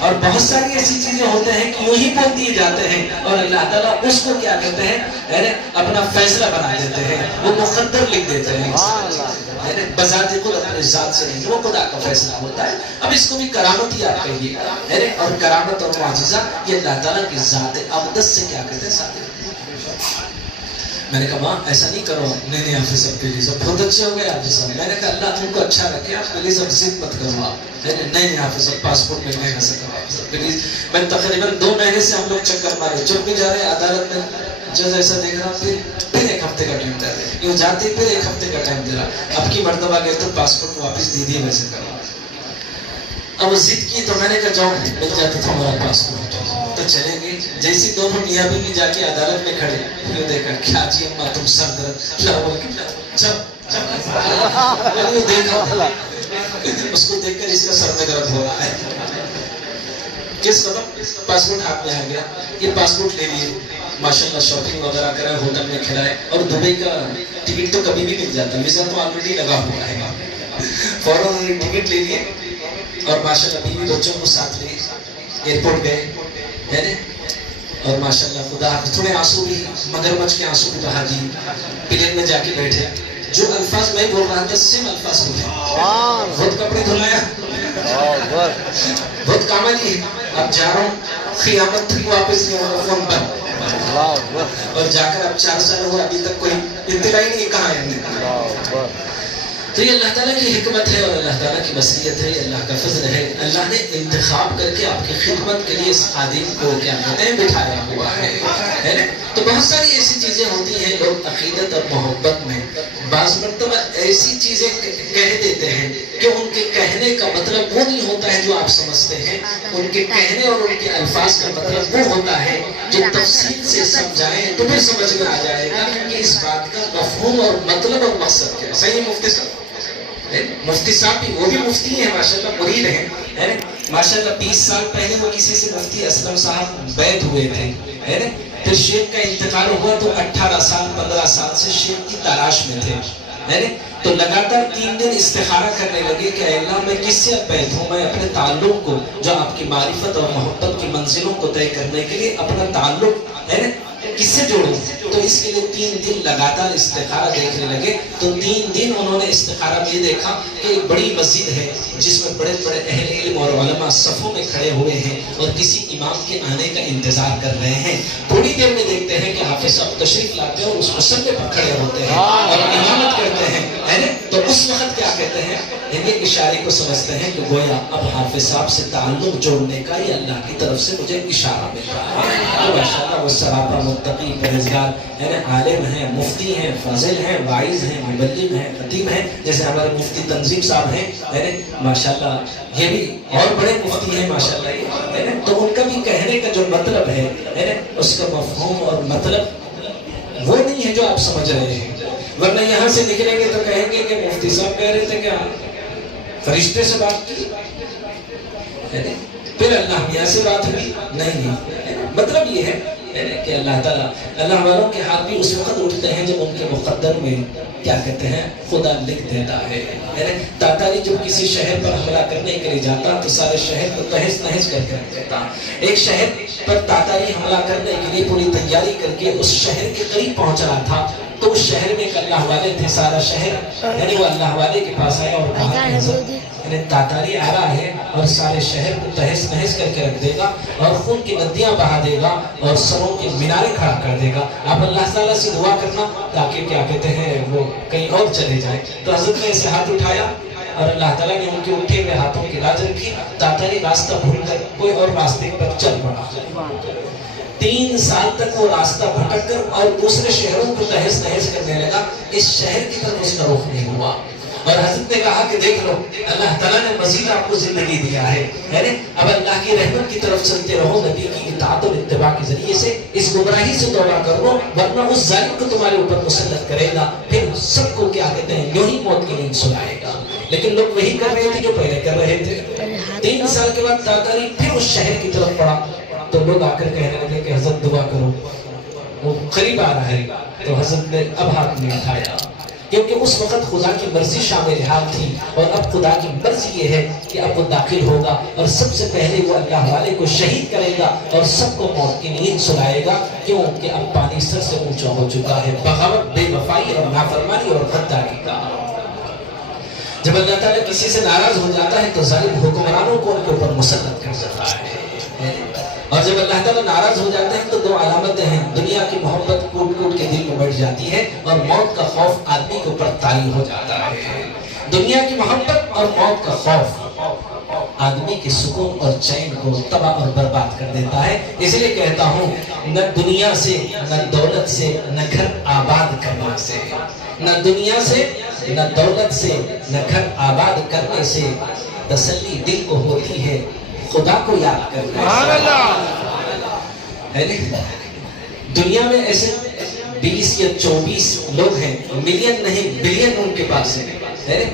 اور بہت ساری ایسی چیزیں ہوتے ہیں کہ یوں ہی بول دیے جاتے ہیں اور اللہ تعالیٰ اس کو کیا کہتے ہیں اپنا فیصلہ بنا دیتے ہیں، وہ مقدر لکھ دیتے ہیں. بذات خود اپنے ذات سے نہیں، وہ خدا کا فیصلہ ہوتا ہے. اب اس کو بھی کرامت ہی آپ کہیے. اور کرامت اور معجزہ یہ اللہ تعالیٰ کی ذات اقدس سے کیا کہتے ہیں صادر. میں نے کہا ماں ایسا نہیں کرو. نہیں حافظ صاحب کے لیے سب بہت اچھے ہو گئے حافظ صاحب. میں نے کہا اللہ تم کو اچھا رکھے، آپ کے لیے سب ضد مت کرو. آپ نہیں حافظ صاحب پاسپورٹ میں نہیں رہ سکا پلیز. میں تقریباً 2 مہینے سے ہم لوگ چکر مارے، جب بھی جا رہے عدالت میں جج ایسا دیکھ رہا، پھر 1 ہفتے کا ٹائم دے رہے، یوں جاتے پھر 1 ہفتے کا ٹائم دے رہا. اب کی مرتبہ گئے تو پاسپورٹ واپس دے دیے ویسے کرو. اب ضد کی تو میں نے کہا جاؤ مل جاتا تھا ہمارا پاسپورٹ تو چلیں گے. جیسی دونوں میاں بیوی جا کے عدالت میں کھڑے، یوں دیکھ کر کیا جی اماں تم سر درد دیکھا، اس کو دیکھ کر اس کا سر میں درد ہو رہا ہے. کس قدم پاسپورٹ ہاتھ میں آ گیا. یہ پاسپورٹ لے لیے، ماشاءاللہ شاپنگ وغیرہ کرائے، ہوٹل میں کھلائے. اور دبئی کا ٹکٹ تو کبھی بھی مل جاتا ہے، ویزا تو آلریڈی لگا ہوا ہے. فوراً ٹکٹ لے لیے اور ماشاءاللہ بیوی بچوں کو ساتھ لے ایئرپورٹ گئے ہے نا. اور ماشاءاللہ خدا تھوڑے آنسو بھی، مگرمچھ کے آنسو بھی بہا دی. پلین میں جا کے بیٹھے، جو الفاظ میں بول رہا تھا سیم الفاظ بولے. بہت کپڑے دھلایا، بہت کام آئی، اب جا رہا ہوں، قیامت تک واپس نہیں ہوگا، فون پر. اور جا کر اب 4 سال ہوا ابھی تک کوئی اطلاع ہی نہیں کہاں ہے. تو یہ اللہ تعالیٰ کی حکمت ہے اور اللہ تعالیٰ کی بصیرت ہے، اللہ کا فضل ہے. اللہ نے انتخاب کر کے آپ کی خدمت کے لیے اس خادم کو کیا کہتے ہیں بٹھایا ہوا ہے. تو بہت ساری ایسی چیزیں ہوتی ہیں، لوگ عقیدت اور محبت میں بعض مرتبہ ایسی چیزیں کہہ دیتے ہیں کہ ان کے کہنے کا مطلب وہ نہیں ہوتا ہے جو آپ سمجھتے ہیں. ان کے کہنے اور ان کے الفاظ کا مطلب وہ ہوتا ہے جو تفصیل سے سمجھائیں تو پھر سمجھ میں آ جائے گا کہ اس بات کا مفہوم اور مطلب اور مقصد کیا ہے. صحیح مفتی صاحب؟ مفتی صاحب بھی وہ بھی مفتی ہیں ماشاءاللہ، مرید ہیں ماشاءاللہ. 20 سال پہلے وہ کسی سے مفتی اسلم صاحب بیعت ہوئے تھے، پھر شیخ کا انتقال ہوا تو 18 سال 15 سال سے شیخ کی تلاش میں تھے. تو لگاتار 3 دن استخارہ کرنے لگے کہ اے اللہ میں کس سے بیعت ہوں. میں اپنے تعلق کو، جو آپ کی معرفت اور محبت کی منزلوں کو طے کرنے کے لیے اپنا تعلق کس سے جوڑوں. تو اس کے لیے 3 دن لگاتار استخارہ دیکھنے لگے. تو 3 دن انہوں نے استخارہ میں یہ دیکھا کہ ایک بڑی مسجد ہے جس میں بڑے بڑے اہل علم اور علماء صفوں میں کھڑے ہوئے ہیں اور کسی امام کے آنے کا انتظار کر رہے ہیں. تھوڑی دیر میں دیکھتے ہیں کہ حافظ صاحب تشریف لاتے ہیں اور اس مصلے پر کھڑے ہوتے ہیں اور امامت کرتے ہیں. تو اس وقت کیا کہتے ہیں، یہ اشارے کو سمجھتے ہیں کہ گویا اب حافظ صاحب سے تعلق جوڑنے کا یہ اللہ کی طرف سے مجھے اشارہ مل رہا ہے. تو ماشاءاللہ وہ سراپا متقی پرہیزگار عالم ہیں، مفتی ہیں، فاضل ہیں، واعظ ہیں، مبلغ ہیں، خطیب ہیں. جیسے ہمارے مفتی تنظیم صاحب ہیں ماشاءاللہ، یہ بھی اور بڑے مفتی ہیں ماشاءاللہ. تو ان کا بھی کہنے کا جو مطلب ہے اس کا مفہوم اور مطلب وہ نہیں ہے جو آپ سمجھ رہے ہیں. ورنہ یہاں سے نکلیں گے تو کہیں گے کہ مفتی صاحب کہہ رہے تھے کہ فرشتے سے بات کی، پھر اللہ میاں سے بات ہوئی. نہیں، مطلب یہ ہے کہ اللہ تعالیٰ، اللہ والوں کے ہاتھ بھی اس وقت اٹھتے ہیں جب ان کے مقدر میں کیا کہتے ہیں خدا لکھ دیتا ہے. تاتاری جب کسی شہر پر حملہ کرنے کے لیے جاتا تو سارے شہر کو تہس نہس کر کے رکھ دیتا. ایک شہر پر تاتاری حملہ کرنے کے لیے پوری تیاری کر کے اس شہر کے قریب پہنچ رہا تھا تو اس شہر میں ایک اللہ والے تھے. سارا شہر وہ اللہ والے کے پاس آیا اور کہا کہ تاتاری آ رہا ہے اور سارے شہر کو تہس نہس کر کے رکھ دے گا اور خون کی ندیاں بہا دے گا اور سروں کے مینارے کھڑا کر دے گا. آپ اللہ تعالیٰ سے دعا کرنا تاکہ کیا کہتے ہیں وہ کہیں اور چلے جائیں. تو حضرت نے اسے ہاتھ اٹھایا اور اللہ تعالیٰ نے ان کے اٹھے ہوئے ہاتھوں کی لاج رکھی. تاتاری راستہ بھول کر کوئی اور راستے پر چل پڑا. 3 سال تک وہ راستہ بھٹک کر اور دوسرے شہروں کو تہس نہس کرنے لگا. اس شہر کی طرف اس کا رخ نہیں ہوا. اور حضرت نے کہا کہ دیکھ لو اللہ تعالیٰ نے مزید آپ کو زندگی دیا ہے. اب اللہ کی رحمت کی طرف چلتے رہو، نبی کی اطاعت اور اتباع کے ذریعے سے اس گمراہی سے توبہ کر لو، ورنہ اس ظالم کو تمہارے اوپر مسلط کرے گا، پھر سب کو کیا کہتے ہیں یوں ہی موت کی نیند سلائے گا. لیکن لوگ وہی کر رہے تھے جو پہلے کر رہے تھے. 3 سال کے بعد تاتاری پھر اس شہر کی طرف پڑا تو لوگ آ کر کہنے لگے کہ حضرت دعا کرو، وہ قریب آ رہا ہے. تو حضرت نے اب ہاتھ نہیں اٹھایا کیونکہ اس وقت خدا کی مرضی شامل حال تھی اور اب خدا کی مرضی یہ ہے کہ اب وہ داخل ہوگا اور سب سے پہلے وہ اللہ والے کو شہید کرے گا اور سب کو موت کی نیند سلائے گا. کیوں کہ اب پانی سر سے اونچا ہو چکا ہے بغاوت، بے وفائی اور نافرمانی اور غداری کا. جب اللہ تعالیٰ کسی سے ناراض ہو جاتا ہے تو ظالم حکمرانوں کو ان کے اوپر مسلط کر دیتا ہے. اور جب اللہ تعالیٰ ناراض ہو جاتے ہیں تو 2 علامتیں ہیں. دنیا کی محبت کوٹ کوٹ کے دل میں بڑھ جاتی ہے اور موت کا خوف آدمی کے اوپر طاری ہو جاتا ہے. دنیا کی محبت اور موت کا خوف آدمی کے سکون اور چین کو تباہ اور برباد کر دیتا ہے. اس لیے کہتا ہوں نہ دنیا سے، نہ دولت سے، نہ گھر آباد کرنے سے، نہ دنیا سے، نہ دولت سے، نہ گھر آباد کرنے سے تسلی دل کو ہوتی ہے خدا کو یاد کرنا. دنیا میں ایسے 20 یا 24 لوگ ہیں، ملین نہیں بلین ان کے پاس ہے،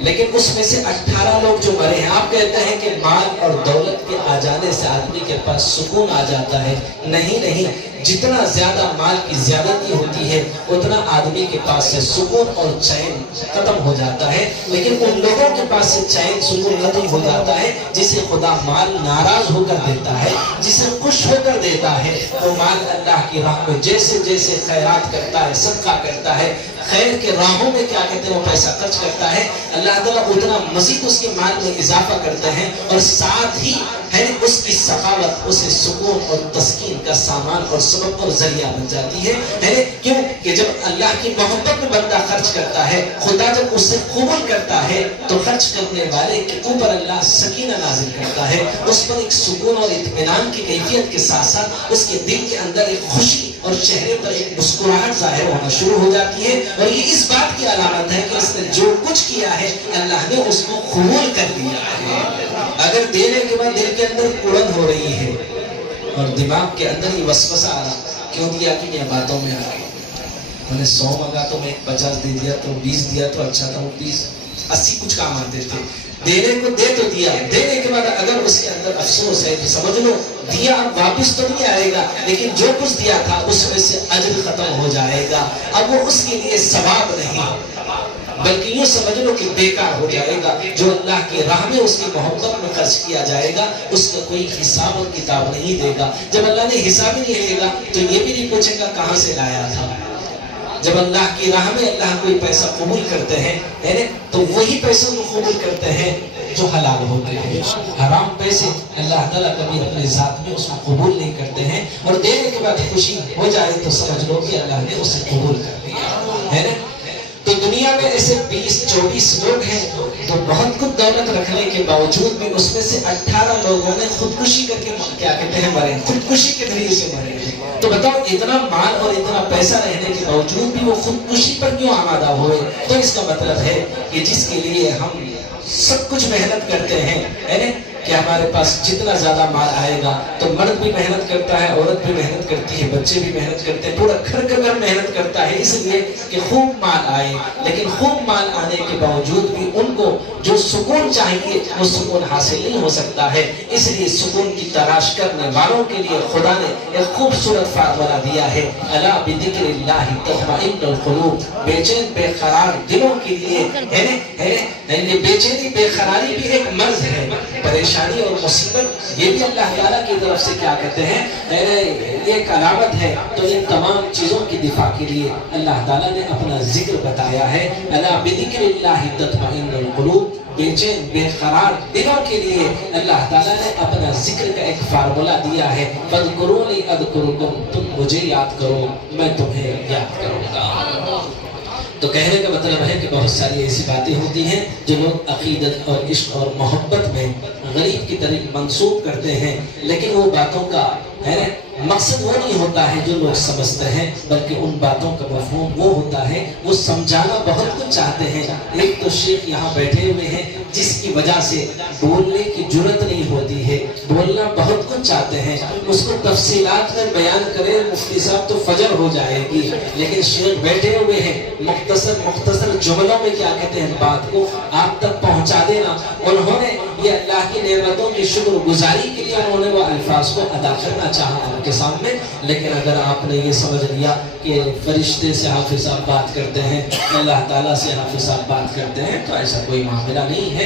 لیکن اس میں سے 18 لوگ جو مرے ہیں. آپ کہتے ہیں کہ مال اور دولت کے آ جانے سے آدمی کے پاس سکون آ جاتا ہے. نہیں، جتنا زیادہ مال کی زیادتی ہوتی ہے اتنا آدمی کے پاس سے سکون اور چین ختم ہو جاتا ہے. لیکن ان لوگوں کے پاس سے چین سکون ختم ہو جاتا ہے جسے خدا مال ناراض ہو کر دیتا ہے، جسے خوش ہو کر دیتا ہے. وہ مال اللہ کی راہ میں جیسے جیسے خیرات کرتا ہے، صدقہ کرتا ہے، خیر کے راہوں میں کیا کہتے ہیں وہ پیسہ خرچ کرتا ہے، اللہ تعالیٰ اتنا مزید اس کے مال میں اضافہ کرتے ہیں اور ساتھ ہی ہے اس کی سخاوت اسے سکون اور تسکین کا سامان اور سبب اور ذریعہ بن جاتی ہے. کیوں کہ جب اللہ کی محبت میں بندہ خرچ کرتا ہے، خدا جب اسے قبول کرتا ہے تو خرچ کرنے والے کے اوپر اللہ سکینہ نازل کرتا ہے، اس پر ایک سکون اور اطمینان کی کیفیت کے ساتھ ساتھ اس کے دل کے اندر ایک خوشی اور چہرے پر ایک مسکراہٹ ظاہر ہونا شروع ہو جاتی ہے. اور یہ اس بات کی علامت ہے کہ اس نے جو کچھ کیا ہے اللہ نے اس کو قبول کر دیا ہے. اگر دینے کے بعد دل کے اندر اڑن ہو رہی ہے اور دماغ کے اندر یہ وسوسہ آ رہا کیوں دیا کہ میں باتوں میں آ گئی، میں نے 100 مانگا تو میں 50 دے دیا، تو 20 دیا تو اچھا تھا، وہ 20 80 کچھ کام آتے تھے. دینے کو دے تو دیا، دینے کے بعد اگر اس کے اندر افسوس ہے تو سمجھ لو دیا اب واپس تو نہیں آئے گا، لیکن جو کچھ دیا تھا اس میں سے اجر ختم ہو جائے گا. اب وہ اس کے لیے ثواب نہیں بلکہ یہ سمجھ لو کہ بیکار ہو جائے گا. جو اللہ کی راہ میں اس کی محبت میں خرچ کیا جائے گا اس کا کوئی حساب اور کتاب نہیں دے گا. جب اللہ نے حساب ہی نہیں لے گا تو یہ بھی نہیں پوچھے گا کہاں سے لایا تھا. جب اللہ کی راہ میں اللہ کوئی پیسہ قبول کرتے ہیں تو وہی پیسوں کو قبول کرتے ہیں جو حلال ہوتے ہیں. حرام پیسے اللہ تعالیٰ کبھی اپنے ذات میں اس کو قبول نہیں کرتے ہیں. اور دینے کے بعد خوشی ہو جائے تو سمجھ لو کہ اللہ نے اسے قبول کر دیا ہے نا. تو دنیا میں ایسے 20-24 لوگ ہیں تو بہت کچھ دولت رکھنے کے باوجود بھی اس میں سے 18 لوگوں نے خودکشی کر کے کیا کہتے ہیں مرے، خودکشی کے ذریعے سے مرے. تو بتاؤ اتنا مال اور اتنا پیسہ رہنے کے باوجود بھی وہ خودکشی پر کیوں آمادہ ہوئے؟ تو اس کا مطلب ہے کہ جس کے لیے ہم سب کچھ محنت کرتے ہیں کہ ہمارے پاس جتنا زیادہ مال آئے گا تو مرد بھی محنت کرتا ہے، عورت بھی محنت کرتی ہے، بچے بھی محنت کرتے ہیں، پورا گھر کا گھر محنت کرتا ہے اس لیے کہ خوب مال آئے، لیکن خوب مال آنے کے باوجود بھی ان کو جو سکون چاہیے وہ سکون حاصل نہیں ہو سکتا ہے۔ اس لیے سکون کی تلاش کرنے والوں کے لیے خدا نے ایک خوبصورت فارمولہ دیا ہے، الا بذکر اللہ تطمئن القلوب، بے چین بے قرار دلوں کے لیے ہے بے چینی بے قراری بھی ایک مرض ہے، پریشانی اور مصیبت یہ بھی اللہ تعالیٰ کی طرف سے کیا کہتے ہیں ایک علامت ہے۔ تو ان تمام چیزوں کی دفاع کے لیے اللہ تعالیٰ نے اپنا ذکر بتایا ہے، الا بذکر اللہ تطمئن القلوب، بے چین بے قرار دلوں کے لیے اللہ تعالیٰ نے اپنا ذکر کا ایک فارمولہ دیا ہے، فاذکرونی اذکرکم، تم مجھے یاد کرو میں تمہیں یاد کروں گا۔ تو کہنے کا مطلب ہے کہ بہت ساری ایسی باتیں ہوتی ہیں جو لوگ عقیدت اور عشق اور محبت میں غریب کی طرف منسوب کرتے ہیں، لیکن وہ باتوں کا مقصد وہ نہیں ہوتا ہے جو لوگ سمجھتے ہیں، بلکہ ان باتوں کا مفہوم وہ ہوتا ہے، وہ سمجھانا بہت کچھ چاہتے ہیں۔ ایک تو شیخ یہاں بیٹھے ہوئے ہیں جس کی وجہ سے بولنے کی جرت نہیں ہوتی ہے، بولنا بہت کچھ چاہتے ہیں، اس کو تفصیلات میں بیان کرے مفتی صاحب تو فجر ہو جائے گی، لیکن شیخ بیٹھے ہوئے ہیں مختصر جملوں میں کیا کہتے ہیں بات کو آپ تک پہنچا دینا۔ انہوں نے یہ اللہ کی نعمتوں کی شکر گزاری کے لیے انہوں نے وہ الفاظ کو ادا کرنا چاہا آپ کے سامنے، لیکن اگر آپ نے یہ سمجھ لیا کہ فرشتے سے حافظ صاحب بات کرتے ہیں، اللہ تعالیٰ سے حافظ صاحب بات کرتے ہیں، تو ایسا کوئی معاملہ نہیں ہے۔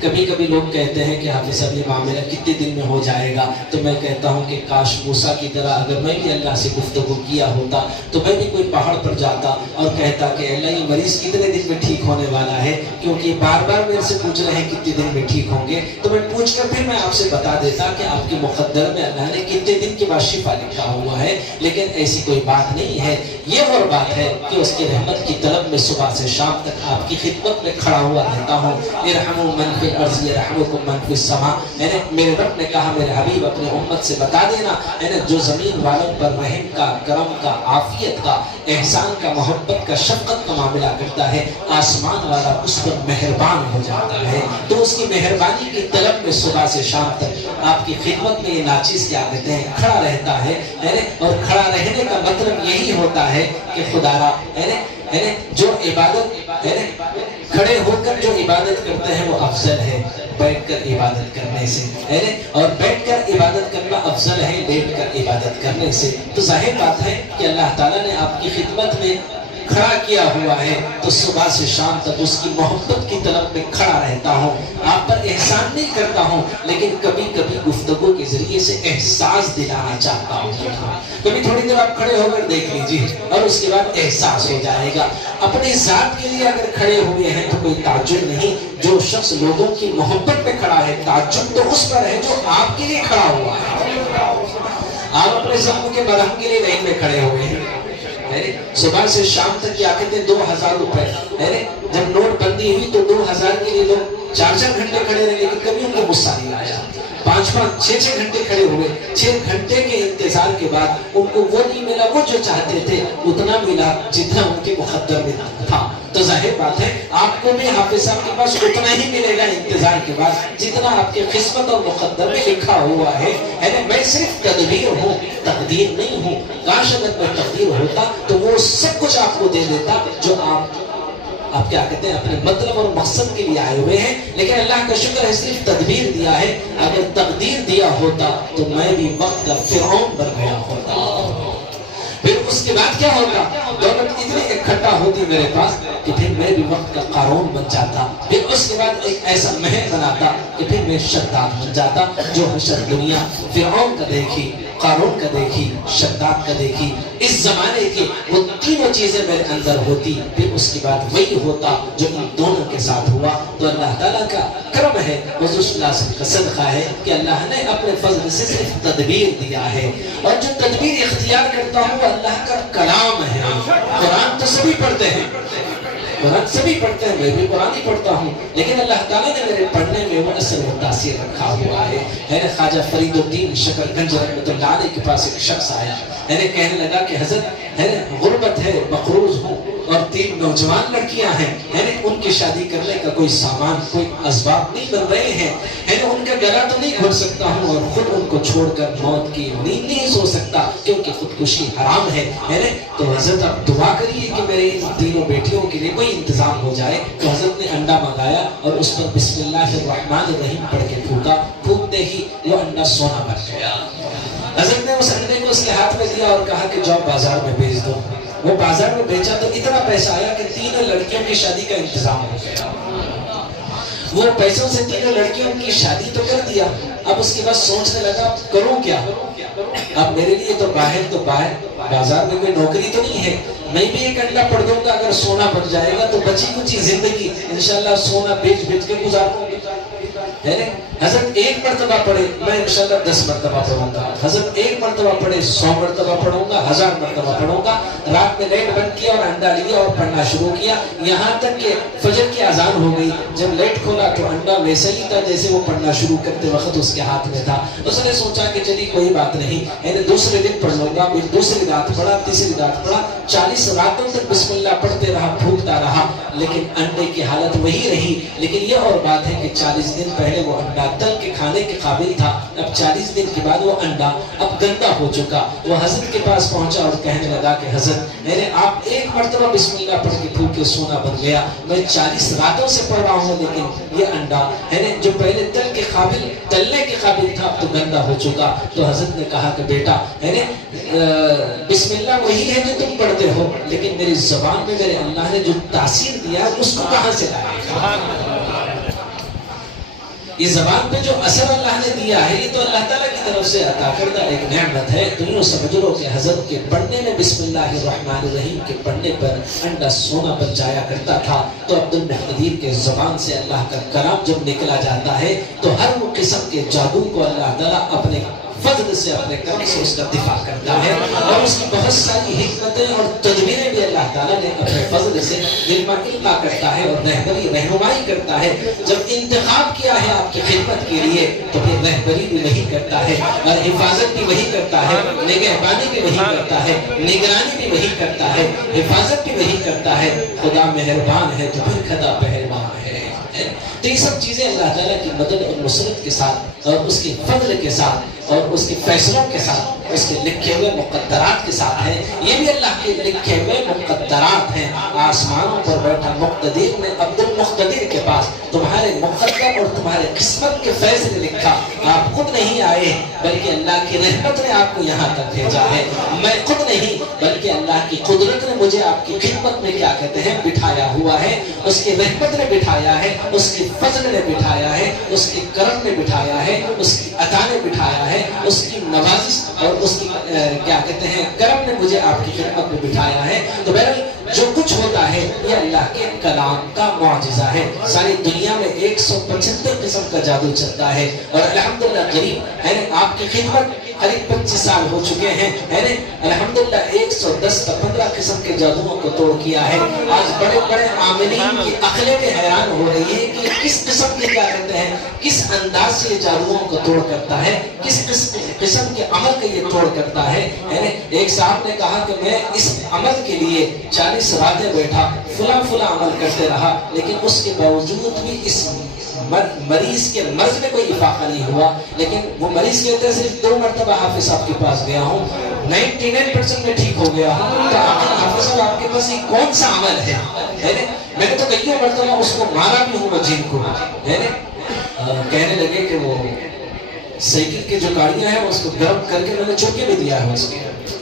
کبھی کبھی لوگ کہتے ہیں کہ حافظ صاحب یہ معاملہ کتنے دن میں ہو جائے گا، تو میں کہتا ہوں کہ کاش موسیٰ کی طرح اگر میں بھی اللہ سے گفتگو کیا ہوتا تو میں بھی کوئی پہاڑ پر جاتا اور کہتا کہ اللہ یہ مریض کتنے دن میں ٹھیک ہونے والا ہے، کیونکہ بار بار میرے سے پوچھ رہے ہیں کتنے دن میں ٹھیک ہوں گے، تو میں پوچھ کر پھر میں آپ سے بتا دیتا کہ آپ کے مقدر میں اللہ نے کتنے دن کے بعد شفا لکھا ہوا ہے، لیکن ایسی کوئی بات نہیں ہے۔ یہ اور بات ہے کہ اس کی رحمت کی طلب میں صبح سے شام تک آپ کی خدمت میں کھڑا ہوا رہتا ہوں۔ ارحموا من فی الارض یرحمکم من فی السماء، میرے رب نے کہا میرے حبیب اپنے امت سے بتا دینا جو زمین والوں پر رحم کا، کرم کا، عافیت کا، احسان کا، محبت کا، شفقت کا معاملہ کرتا ہے، آسمان والا اس پر مہربان ہو جاتا ہے۔ تو اس کی مہربانی کی طلب میں صبح سے شام تک آپ کی خدمت میں یہ ناچیز کیا کہتے ہیں کھڑا رہتا ہے، اور کھڑا رہنے کا مطلب یہی ہوتا ہے کہ خدا را جو عبادت کھڑے ہو کر جو عبادت کرتے ہیں وہ افضل ہے بیٹھ کر عبادت کرنے سے، اور بیٹھ کر عبادت کرنا افضل ہے لیٹ کر عبادت کرنے سے۔ تو ظاہر بات ہے کہ اللہ تعالیٰ نے آپ کی خدمت میں کھڑا کیا ہوا ہے، تو صبح سے شام تک اس کی محبت کی طلب میں کھڑا رہتا ہوں، آپ پر احسان نہیں کرتا ہوں، لیکن کبھی کبھی گفتگو کے ذریعے سے احساس دلانا چاہتا ہوں۔ کبھی تھوڑی دیر آپ کھڑے ہو کر دیکھ لیجیے اور اس کے بعد احساس ہو جائے گا۔ اپنی ذات کے لیے اگر کھڑے ہوئے ہیں تو کوئی تعجب نہیں، جو شخص لوگوں کی محبت میں کھڑا ہے تعجب تو اس پر ہے جو آپ کے لیے کھڑا ہوا ہے۔ آپ اپنے زخم کے مرہم کے لیے لائن میں کھڑے ہوئے ہیں، صبح سے شام تک کیا کہتے ہیں 2000 روپے، جب نوٹ بندی ہوئی تو 2000 کے لیے لوگ 4 گھنٹے کھڑے رہے، لیکن کبھی ان کو غصہ نہیں آیا۔ 5-6 گھنٹے کھڑے ہوئے، 6 گھنٹے کے انتظار کے بعد ان کو وہ نہیں ملا وہ جو چاہتے تھے، اتنا ملا جتنا ان کے مقدر میں تھا۔ تو ظاہر بات ہے آپ کو بھی حافظ صاحب کے پاس اتنا ہی ملے گا انتظار کے بعد جتنا آپ کے قسمت اور مقدر میں لکھا ہوا ہے۔ میں صرف تدبیر ہوں، تقدیر نہیں ہوں۔ کاش اگر میں تقدیر ہوتا تو وہ سب کچھ آپ کو دے دیتا جو آپ کیا کہتے ہیں اپنے مطلب اور مقصد کے لیے آئے ہوئے ہیں، لیکن اللہ کا شکر ہے صرف تدبیر دیا ہے۔ اگر تقدیر دیا ہوتا تو میں بھی وقت کا فرعون بن گیا ہوتا۔ پھر اس کے بعد کیا ہوتا، دولت اتنی اکٹھا ہوتی میرے پاس کہ پھر میں بھی وقت کا قارون بن جاتا۔ پھر اس کے بعد ایک ایسا محل بناتا کہ پھر میں شداد بن جاتا۔ جو حشر دنیا فرعون کا دیکھی، قارون کا دیکھی، شداد کا دیکھی، اس زمانے کی وہ تینوں چیزیں میرے اندر ہوتی، پھر اس کے بعد وہی ہوتا جو ان دونوں کے ساتھ ہوا۔ تو اللہ تعالیٰ کا کرم ہے، حضور صلی اللہ علیہ وسلم کا صدقہ ہے کہ اللہ نے اپنے فضل سے صرف تدبیر دیا ہے، اور جو تدبیر اختیار کرتا ہوں وہ اللہ کا کلام ہے۔ قرآن تو سبھی پڑھتے ہیں، قرآن سبھی پڑھتے ہیں، میں بھی قرآن ہی پڑھتا ہوں، لیکن اللہ تعالیٰ نے میرے پڑھنے میں وہ اثر و تاثیر رکھا ہوا ہے۔ خواجہ فرید الدین شکر گنج رحمۃ اللہ علیہ کے پاس ایک شخص آیا، کہنے لگا کہ حضرت غربت ہے، مقروض ہوں اور 3 نوجوان لڑکیاں ہیں، یعنی ان کی شادی کرنے کا کوئی سامان، کوئی اسباب نہیں بن رہے ہیں، یعنی ان کا گلا تو نہیں کھول سکتا ہوں اور خود ان کو چھوڑ کر موت کی نیند نہیں سو سکتا کیونکہ خودکشی حرام ہے، یعنی تو حضرت اب دعا کریے کہ میرے ان تینوں بیٹیوں کے لیے کوئی انتظام ہو جائے۔ تو حضرت نے انڈا منگایا اور اس پر بسم اللہ الرحمن الرحیم پڑھ کے پھونکا، پھونکتے ہی وہ انڈا سونا بن گیا۔ حضرت نے اس انڈے کو اس کے ہاتھ میں دیا اور کہا کہ جاؤ بازار میں بیچ دو۔ وہ بازار میں بیچا تو اتنا پیسہ آیا کہ 3 لڑکیوں کی شادی کا انتظام ہو گیا۔ وہ پیسوں سے 3 لڑکیوں کی شادی تو کر دیا، اب اس کے بعد سوچنے لگا کروں کیا؟ اب میرے لیے تو باہر بازار میں کوئی نوکری تو نہیں ہے، میں بھی ایک انڈا پڑھ دوں گا، اگر سونا بن جائے گا تو بچی کچھ زندگی انشاءاللہ سونا بیچ کے گزاروں گی۔ حضرت 1 مرتبہ پڑھے، میں انشاءاللہ 10 مرتبہ پڑھوں گا۔ حضرت 1 مرتبہ پڑھے، 100 مرتبہ پڑھوں گا، 1000 مرتبہ پڑھوں گا۔ رات میں لائٹ بند کیا اور انڈا لیا اور پڑھنا شروع کیا، یہاں تک کہ فجر کی اذان ہو گئی۔ جب لائٹ کھولا تو انڈا ویسے ہی تھا جیسے وہ پڑھنا شروع کرتے وقت اس کے ہاتھ میں تھا۔ اس نے سوچا کہ چلی کوئی بات نہیں، یعنی دوسرے دن پڑھ لوں گا۔ پھر دوسری رات پڑھا، تیسری رات پڑھا، 40 راتوں تک بسم اللہ پڑھتے رہا، پھونکتا رہا، لیکن انڈے کی حالت وہی رہی۔ لیکن یہ اور بات ہے کہ 40 دن پہلے وہ انڈا تل کے کھانے کے قابل تھا، اب 40 دن کے بعد وہ انڈا اب گندا ہو چکا۔ وہ حضرت کے پاس پہنچا اور کہنے لگا کہ حضرت میرے آپ 1 مرتبہ بسم اللہ پڑھ کے پھونکے سونا بن گیا، میں 40 راتوں سے پڑھ رہا ہوں، لیکن یہ انڈا یعنی جو پہلے تلنے کے قابل تھا اب تو گندا ہو چکا۔ تو حضرت نے کہا کہ بیٹا یعنی بسم اللہ وہی ہے جو تم پڑھتے ہو، لیکن میری زبان میں میرے اللہ نے جو تاثیر دیا اس کو کہاں سے لایا؟ یہ زبان پہ جو اثر اللہ نے دیا ہے یہ تو اللہ تعالیٰ کی طرف سے عطا کردہ ایک نعمت ہے۔ تو یوں سمجھ لو کہ حضرت کے پڑھنے میں بسم اللہ الرحمن الرحیم کے پڑھنے پر انڈا سونا بن جایا کرتا تھا۔ تو عبدالمحمدین کے زبان سے اللہ کا کلام جب نکلا جاتا ہے تو ہر وہ قسم کے جادو کو اللہ تعالیٰ اپنے فضل سے، اپنے کرم سے اس کا دفاع کرتا ہے، اور اس کی بہت ساری حکمتیں اور تدبیریں بھی اللہ تعالیٰ نے اپنے فضل سے دل میں القا کرتا ہے اور رہنمائی کرتا ہے۔ جب انتخاب کیا ہے آپ کی خدمت کے لیے تو پھر رہبری بھی وہی کرتا ہے اور حفاظت بھی وہی کرتا ہے، نگہبانی بھی وہی کرتا ہے، نگرانی بھی وہی کرتا ہے، حفاظت بھی وہی کرتا ہے۔ خدا مہربان ہے تو پھر خدا پہلوان ہے۔ تو یہ سب چیزیں اللہ تعالیٰ کی مدد اور نصرت کے ساتھ اور اس کی فضل کے ساتھ اور اس کے فیصلوں کے ساتھ، اس کے لکھے ہوئے مقدرات کے ساتھ ہیں۔ یہ بھی اللہ کے لکھے ہوئے مقدرات ہیں۔ آسمانوں پر بیٹھا مقتدر نے عبد المقتدر کے پاس تمہارے مقدر اور تمہارے قسمت کے فیصلے لکھا۔ آپ خود نہیں آئے بلکہ اللہ کی رحمت نے آپ کو یہاں تک بھیجا ہے۔ میں خود نہیں بلکہ اللہ کی قدرت نے مجھے آپ کی خدمت میں کیا کہتے ہیں بٹھایا ہوا ہے۔ اس کی رحمت نے بٹھایا ہے، اس کی فضل نے بٹھایا ہے، اس کی کرم نے بٹھایا ہے، اس کی عطا نے بٹھایا ہے، اس کی نوازش اور اس کی کیا کہتے ہیں کرم نے مجھے آپ کی خدمت میں بٹھایا ہے۔ تو بہرحال جو کچھ ہوتا ہے یہ اللہ کے کلام کا معجزہ ہے۔ ساری دنیا میں 175 قسم کا جادو چلتا ہے اور الحمدللہ قریب ہے آپ کی خدمت قریب 25 سال ہو چکے ہیں، الحمدللہ 110 تا 15 قسم کے جادوؤں کو توڑ کیا ہے۔ آج بڑے بڑے عاملین کی عقلیں بھی حیران ہو رہی ہے کہ کس قسم کے کیا کہتے ہیں کس انداز سے یہ جادوؤں کو توڑ کرتا ہے، کس قسم کے عمل کا یہ توڑ کرتا ہے۔ ایک صاحب نے کہا کہ میں اس عمل کے لیے 40 راتیں بیٹھا، فلاں عمل کرتے رہا، لیکن اس کے باوجود بھی اس مریض کے مرض میں کوئی افاقہ نہیں ہوا۔ لیکن وہ مریض کہتے ہیں صرف 2 مرتبہ حافظ صاحب کے پاس گیا ہوں، 99% میں ٹھیک ہو گیا ہوں۔ تو آخر حافظ صاحب آپ کے پاس یہ کون سا عمل ہے؟ میں نے تو کئی مرتبہ اس کو مارا بھی ہوں جن کو، کہنے لگے کہ وہ سائیکل کے جو گاڑیاں ہیں اس کو گرم کر کے میں نے چوکے بھی دیا ہے، اس کے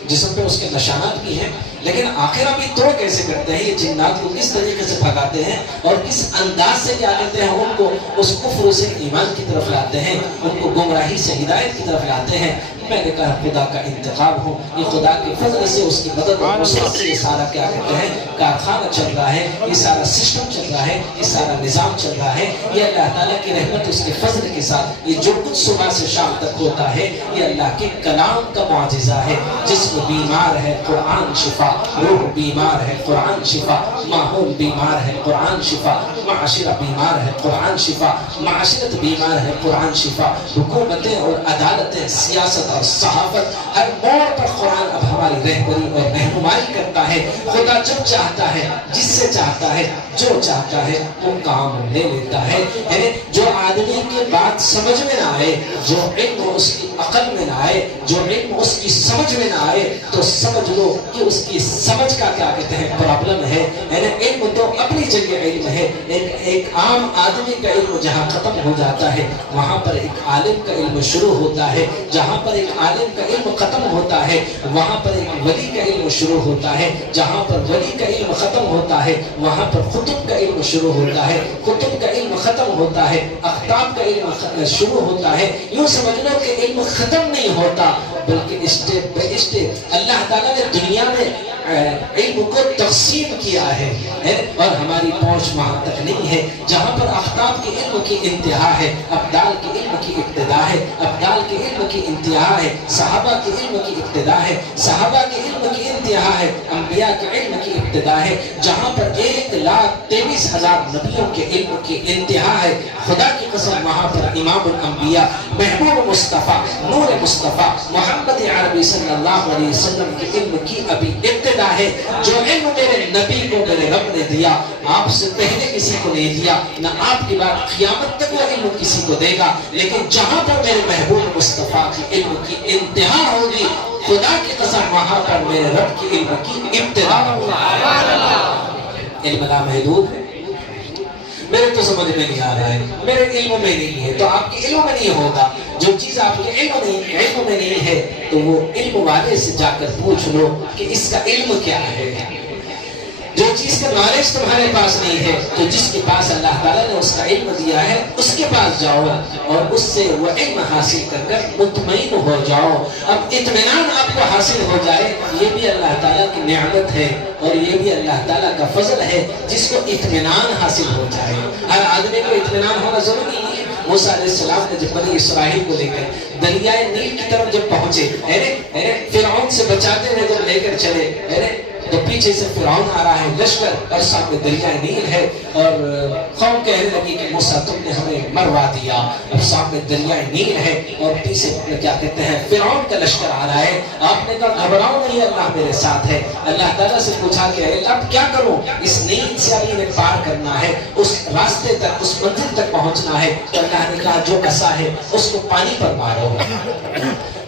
جسم پہ اس کے نشانات بھی ہیں، لیکن آخر اب یہ توڑ کیسے کرتے ہیں، یہ جنات کو کس طریقے سے بھگاتے ہیں اور کس انداز سے کیا کہتے ہیں ان کو اس کفر سے ایمان کی طرف لاتے ہیں، ان کو گمراہی سے ہدایت کی طرف لاتے ہیں۔ میں نے کہا خدا کا انتخاب ہو، یہ خدا کے فضل سے اس کی مدد اور نصرت سے یہ سارا کیا کہتے ہیں کارخانہ چل رہا ہے، یہ سارا سسٹم چل رہا ہے، یہ سارا نظام چل رہا ہے۔ یہ اللہ تعالیٰ کی رحمت اس کے فضل کے ساتھ یہ جو کچھ صبح سے شام تک ہوتا ہے یہ اللہ کے کلام کا معجزہ ہے۔ جسم بیمار ہے قرآن شفا، روح بیمار ہے قرآن شفا، ماحول بیمار ہے قرآن شفا، معاشرہ بیمار ہے قرآن شفا، معاشرت بیمار ہے قرآن شفا، حکومتیں اور عدالتیں، سیاست اور صحافت، ہر موڑ پر قرآن اب ہماری رہبری اور رہنمائی کرتا ہے۔ خدا جب چاہتا ہے، جس سے چاہتا ہے، جو چاہتا ہے وہ کام لے لیتا ہے۔ یعنی جو آدمی کی بات سمجھ میں نہ آئے، جو علم اس کی عقل میں نہ آئے، جو علم اس کی سمجھ میں نہ آئے، تو سمجھ لو کہ اس کی سمجھ کا کیا کہتے ہیں پرابلم ہے۔ یعنی علم تو اپنی جگہ علم ہے، ایک عام آدمی کا علم جہاں ختم ہو جاتا ہے وہاں پر ایک عالم کا علم شروع ہوتا ہے، جہاں پر ایک عالم کا علم ختم ہوتا ہے وہاں پر ایک ولی کا علم شروع ہوتا ہے، جہاں پر ولی کا علم ختم ہوتا ہے وہاں پر قطب کا علم شروع ہوتا ہے، قطب کا علم ختم ہوتا ہے اقطاب کا علم شروع ہوتا ہے۔ یوں سمجھ لو کہ علم ختم نہیں ہوتا بلکہ اسٹیپ بائی اسٹیپ اللہ تعالیٰ نے دنیا میں علم کو تقسیم کیا ہے، اور ہماری پہنچ وہاں تک نہیں ہے۔ جہاں پر اقطاب کے علم کی انتہا ہے، ابدال کے علم کی ابتدا ہے، ابدال کے علم کی انتہا ہے، صحابہ کے علم کی ابتدا ہے، صحابہ کے علم کی انتہا ہے، انبیاء کے علم کی ابتدا ہے۔ جہاں پر 1,23,000 نبیوں کے علم کی انتہا ہے، خدا کی قسم وہاں پر امام الانبیاء محبوب مصطفیٰ نور مصطفیٰ محمد عربی صلی اللہ علیہ وسلم کے علم کی ابھی ابتدا ہے۔ جو علم میرے نبی کو میرے رب نے دیا، آپ سے پہلے کسی کو نہیں دیا، نہ آپ کے بعد قیامت تک وہ علم کسی کو دے گا، لیکن جہاں پر میرے محبوب مصطفیٰ کی علم کی انتہا ہوگی، خدا کی قسم وہاں پر میرے رب کی علم کی ابتدا ہوگی۔ علم لامحدود ہے، میرے تو سمجھ میں نہیں آ رہا ہے، میرے علم میں نہیں ہے، تو آپ کے علم میں نہیں ہوگا۔ جو چیز آپ کے علم میں نہیں ہے تو وہ علم والے سے جا کر پوچھ لو کہ اس کا علم کیا ہے۔ جو چیز کا نالج تمہارے پاس نہیں ہے تو جس کے پاس اللہ تعالیٰ نے اس کا علم دیا ہے اس کے پاس جاؤ اور اس سے وہ علم حاصل کر کر مطمئن ہو جاؤ۔ اب اطمینان آپ کو حاصل ہو جائے، یہ بھی اللہ تعالیٰ کی نعمت ہے اور یہ بھی اللہ تعالیٰ کا فضل ہے جس کو اطمینان حاصل ہو جائے۔ ہر آدمی کو اطمینان ہونا ضروری نہیں ہے۔ موسیٰ علیہ السلام نے جب بنی اسرائیل کو لے کر دریائے نیل کی طرف جب پہنچے، فرعون سے بچاتے ہوئے جب لے کر چلے، تو پیچھے سے فرعون آ رہا ہے لشکر اور سامنے دریائے نیل ہے، اور قوم کہنے لگی کہ موسیٰ تم نے ہمیں مروا دیا، اب سامنے دریائے نیل ہے اور پیچھے کیا کہتے ہیں فرعون کا لشکر آ رہا ہے۔ آپ نے کہا گھبراؤ نہیں، اللہ میرے ساتھ ہے۔ اللہ تعالیٰ سے پوچھا کہ اب کیا کروں، اس نیل سے ابھی انہیں پار کرنا ہے، اس راستے تک، اس منزل تک پہنچنا ہے۔ تو اللہ نے کہا جو عصا ہے اس کو پانی پر مارو۔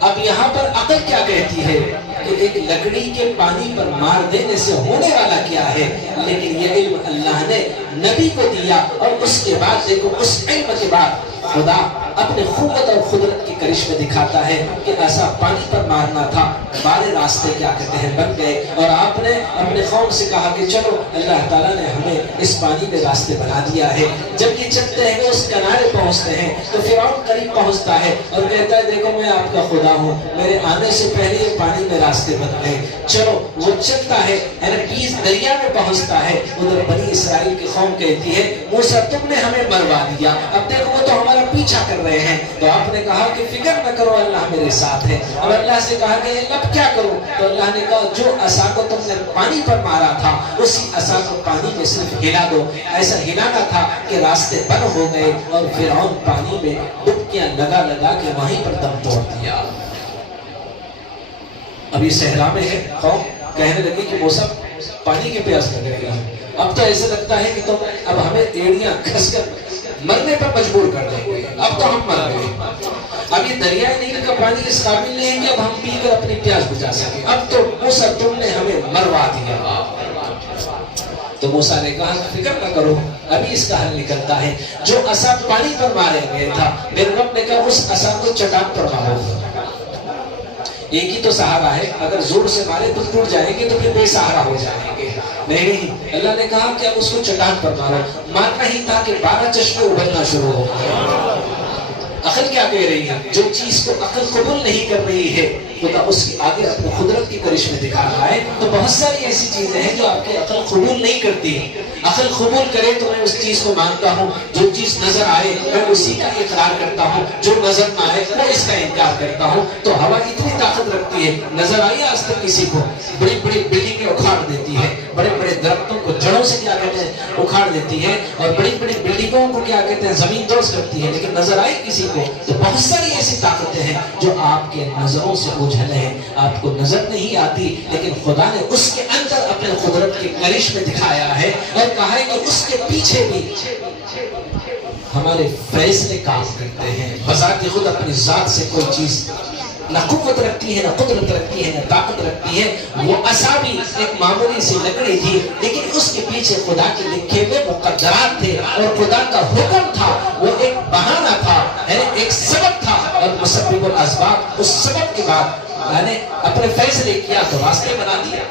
اب یہاں پر عقل کیا کہتی ہے کہ ایک لکڑی کے پانی پر مار دینے سے ہونے والا کیا ہے، لیکن یہ علم اللہ نے نبی کو دیا، اور اس کے بعد دیکھو اس علم کے بعد خدا اپنے قوت اور قدرت کی کرشمے دکھاتا ہے کہ ایسا پانی پر مارنا تھا، بارے راستے کیا کہتے ہیں بن گئے، اور آپ نے اپنے قوم سے کہا کہ چلو اللہ تعالیٰ نے ہمیں اس پانی میں راستے بنا دیا ہے۔ جب یہ چلتے ہیں اس کنارے پہنچتے ہیں تو فرعون قریب پہنچتا ہے اور کہتا ہے دیکھو میں آپ کا خدا ہوں، میرے آنے سے پہلے یہ پانی میں راستے بن گئے، چلو۔ وہ چلتا ہے، بیس دریا میں پہنچتا ہے، ادھر بنی اسرائیل کی قوم کہتی ہے موسیٰ تم نے ہمیں مروا دیا، اب دیکھو وہ تو ہمارا پیچھا کر رہے ہیں۔ تو آپ نے کہا کہ فکر نہ کرو، اللہ میرے ساتھ ہے۔ اور اللہ سے کہا کہ اب کیا کروں، تو اللہ نے کہا جو عصا کو تم نے پانی پر مارا تھا اسی عصا کو پانی میں صرف ہلا دو۔ ایسا ہلانا تھا کہ راستے بند ہو گئے اور فرعون پانی میں ڈبکیاں لگا لگا کے وہیں پر دم توڑ دیا۔ اب یہ صحرا میں ہے، قوم کہنے لگی کہ موسیٰ پانی کے پیاس لگ رہی ہے، اب تو ایسے لگتا ہے کہ تم اب ہمیں ایڑیاں گھس کر مرنے پر مجبور کر دیں گے، اب تو ہم مر گئے۔ اب یہ دریائے نیل کا پانی اس قابل نہیں ہے کہ اب ہم پی کر اپنی پیاس بجھا سکیں، اب تو موسیٰ تم نے ہمیں مروا دیا۔ تو موسیٰ نے کہا فکر نہ کرو، ابھی اس کا حل نکلتا ہے۔ جو عصا پانی پر مارے گئے تھا، میرے رب نے کہا اس عصا کو چٹان پر مارو۔ ایک ہی تو سہارا ہے، اگر زور سے مارے تو ٹوٹ جائیں گے تو پھر بے سہارا ہو جائیں گے۔ نہیں، اللہ نے کہا کہ اب اس کو چٹان پر مارو۔ مارنا ہی تھا کہ 12 چشمے ابلنا شروع ہو گئے۔ عقل کیا کہہ رہی ہے؟ جو چیز کو عقل قبول نہیں کر رہی ہے خدا اس کی آگے اپنے قدرت کی کرشمے دکھا رہا ہے۔ تو بہت ساری ایسی چیزیں ہیں جو آپ کی عقل قبول نہیں کرتی۔ عقل قبول کرے تو میں اس چیز کو مانتا ہوں، جو چیز نظر آئے میں اسی کا اقرار کرتا ہوں، جو نظر نہ آئے میں اس کا انکار کرتا ہوں۔ تو ہوا اتنی طاقت رکھتی ہے، نظر آئی آج تک کسی کو؟ بڑی بڑی بلڈنگیں اکھاڑ دیتی ہے، بڑے بڑے درختوں کو جڑوں سے کیا کہتے ہیں اکھاڑ دیتی ہے، اور بڑی بڑی بلڈنگوں کو کیا کہتے ہیں زمین دوز کرتی ہے، لیکن نظر آئی کسی کو تو بہت ساری ایسی طاقتیں ہیں جو آپ کے نظروں سے اوجھل ہیں، آپ کو نظر نہیں آتی، لیکن خدا نے اس کے اندر اپنے قدرت کے کرشمے دکھایا ہے اور کہا ہے کہ اس کے پیچھے بھی ہمارے فیصلے کام کرتے ہیں۔ بذات خود اپنی ذات سے کوئی چیز نہ قوت رکھتی ہے، نہ قدرت رکھتی ہے، نہ طاقت رکھتی ہے۔ وہ عصا بھی ایک معمولی سی لکڑی تھی، لیکن اس کے پیچھے خدا کے لکھے ہوئے مقدرات تھے اور خدا کا حکم تھا، وہ ایک بہانہ تھا، ایک سبب تھا، اور مسبب الاسباب اس سبب کے بعد میں نے اپنے فیصلے کیا تو راستے بنا دیا۔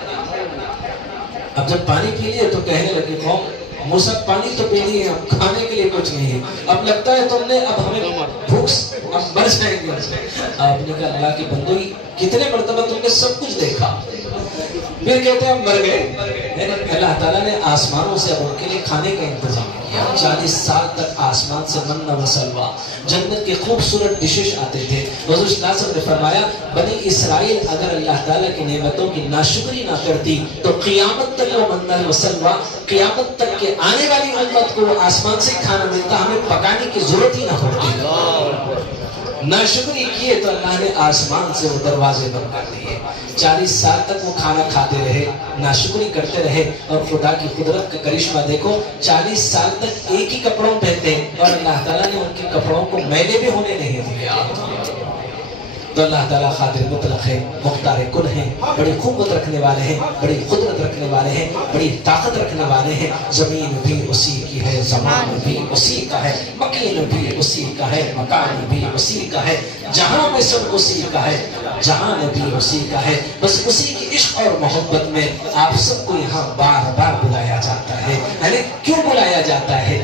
اب جب پانی پی لیے تو کہنے لگے قوم موسیٰ پانی تو پی لیے، اب کھانے کے لیے کچھ نہیں ہے، اب لگتا ہے تم نے اب ہمیں بھوک اب مر جائیں گے۔ آپ نے کہا اللہ کی بندوئی کتنے مرتبہ تم نے سب کچھ دیکھا، پھر کہتے ہیں ہم مر گئے۔ اللہ تعالیٰ نے آسمانوں سے اب ان کے لیے کھانے کا انتظام کیا، 40 سال تک آسمان سے من و سلوہ، جنت کے خوبصورت ڈشز آتے تھے۔ حضور صلی اللہ علیہ وسلم نے فرمایا بنی اسرائیل اگر اللہ تعالیٰ کی نعمتوں کی ناشکری نہ کرتی تو قیامت تک وہ من و سلوہ، قیامت تک کے آنے والی امت کو آسمان سے کھانا ملتا، ہمیں پکانے کی ضرورت ہی نہ ہوتی۔ ناشکری کیے تو اللہ نے آسمان سے وہ دروازے بند کر دیے، 40 سال تک وہ کھانا کھاتے رہے، ناشکری کرتے رہے، اور خدا کی قدرت کا کرشمہ دیکھو، 40 سال تک ایک ہی کپڑوں پہنتے اور اللہ تعالیٰ نے ان کے کپڑوں کو میلے بھی ہونے نہیں دیا۔ تو اللہ تعالیٰ قادر مطلق ہے، مختار کل ہیں، بڑی قوت رکھنے والے ہیں، بڑی قدرت رکھنے والے ہیں، بڑی طاقت رکھنے والے ہیں۔ زمین بھی اسی کی ہے، زمان بھی اسی کا ہے، مکین بھی اسی کا ہے، مکان بھی اسی کا ہے، جہاں میں سب اسی کا ہے، جہان بھی اسی کا ہے۔ بس اسی کی عشق اور محبت میں آپ سب کو یہاں بار بار بلایا جاتا ہے۔ کیوں بلایا جاتا ہے؟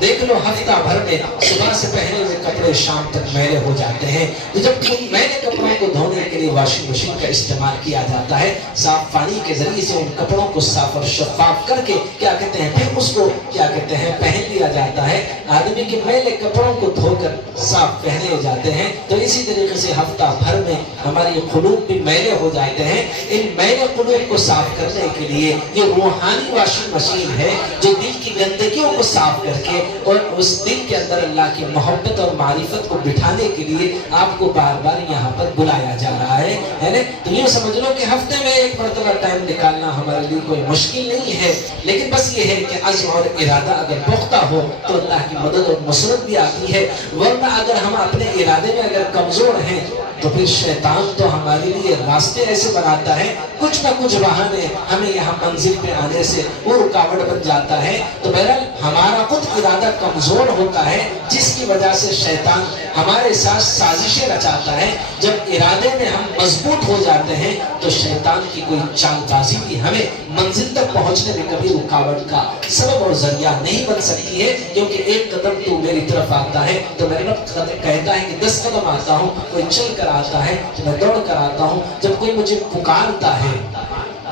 دیکھ لو ہفتہ بھر میں صبح سے پہلے ہوئے کپڑے شام تک میلے ہو جاتے ہیں، تو جب میلے کپڑوں کو دھونے کے لیے واشنگ مشین کا استعمال کیا جاتا ہے، صاف پانی کے ذریعے سے ان کپڑوں کو صاف اور شفاف کر کے کیا کہتے ہیں پھر اس کو کیا کہتے ہیں پہن لیا جاتا ہے۔ آدمی کے میلے کپڑوں کو دھو کر صاف پہنے جاتے ہیں، تو اسی طریقے سے ہفتہ بھر میں ہماری قلوب بھی میلے ہو جاتے ہیں۔ ان میلے قلوب کو صاف کرنے کے لیے یہ روحانی واشنگ مشین ہے جو دل کی گندگیوں کو صاف کر کے اور اس دل کے اندر اللہ کی محبت اور معرفت کو بٹھانے کے لیے آپ کو بار بار یہاں پر بلایا جا رہا ہے۔ تو یہ سمجھ لو کہ ہفتے میں ایک مرتبہ ٹائم نکالنا ہمارے لیے کوئی مشکل نہیں ہے، لیکن بس یہ ہے کہ عزم اور ارادہ اگر پختہ ہو تو اللہ کی مدد اور نصرت بھی آتی ہے، ورنہ اگر ہم اپنے ارادے میں اگر کمزور ہیں تو پھر شیطان تو ہمارے لیے راستے ایسے بناتا ہے، کچھ نہ کچھ بہانے ہمیں یہاں منزل پہ آنے سے وہ رکاوٹ بن جاتا ہے۔ تو بہرحال ہمارا خود ارادہ کمزور ہوتا ہے، جس کی وجہ سے شیطان ہمارے ساتھ سازشیں رچاتا ہے۔ جب ارادے میں ہم مضبوط ہو جاتے ہیں تو شیطان کی کوئی چال بازی بھی ہمیں منزل تک پہنچنے میں کبھی رکاوٹ کا سبب اور ذریعہ نہیں بن سکتی ہے، کیونکہ ایک قدم تو میری طرف آتا ہے تو میرے رب کہتا ہے کہ 10 قدم آتا ہوں، کوئی چل کر آتا ہے تو میں دوڑ کر آتا ہوں، جب کوئی مجھے پکارتا ہے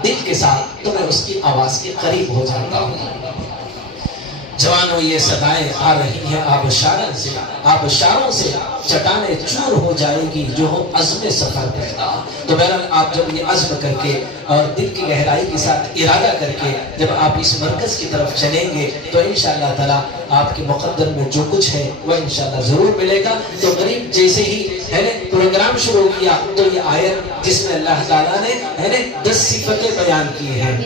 دل کے ساتھ تو میں اس کی آواز کے قریب ہو جاتا ہوں۔ جوانوں یہ صدائیں آ رہی ہیں آبشاروں سے چٹانیں چور ہو جائے گی جو ہو عزم سفر پیدا۔ تو بہرحال آپ جب یہ عزم کر کے اور دل کی گہرائی کے ساتھ ارادہ کر کے جب آپ اس مرکز کی طرف چلیں گے تو انشاءاللہ تعالی آپ کے مقدر میں جو کچھ ہے وہ انشاءاللہ ضرور ملے گا۔ تو غریب جیسے ہی پروگرام شروع کیا تو یہ آیت جس میں اللہ تعالیٰ نے 10 صفتیں بیان کی ہیں،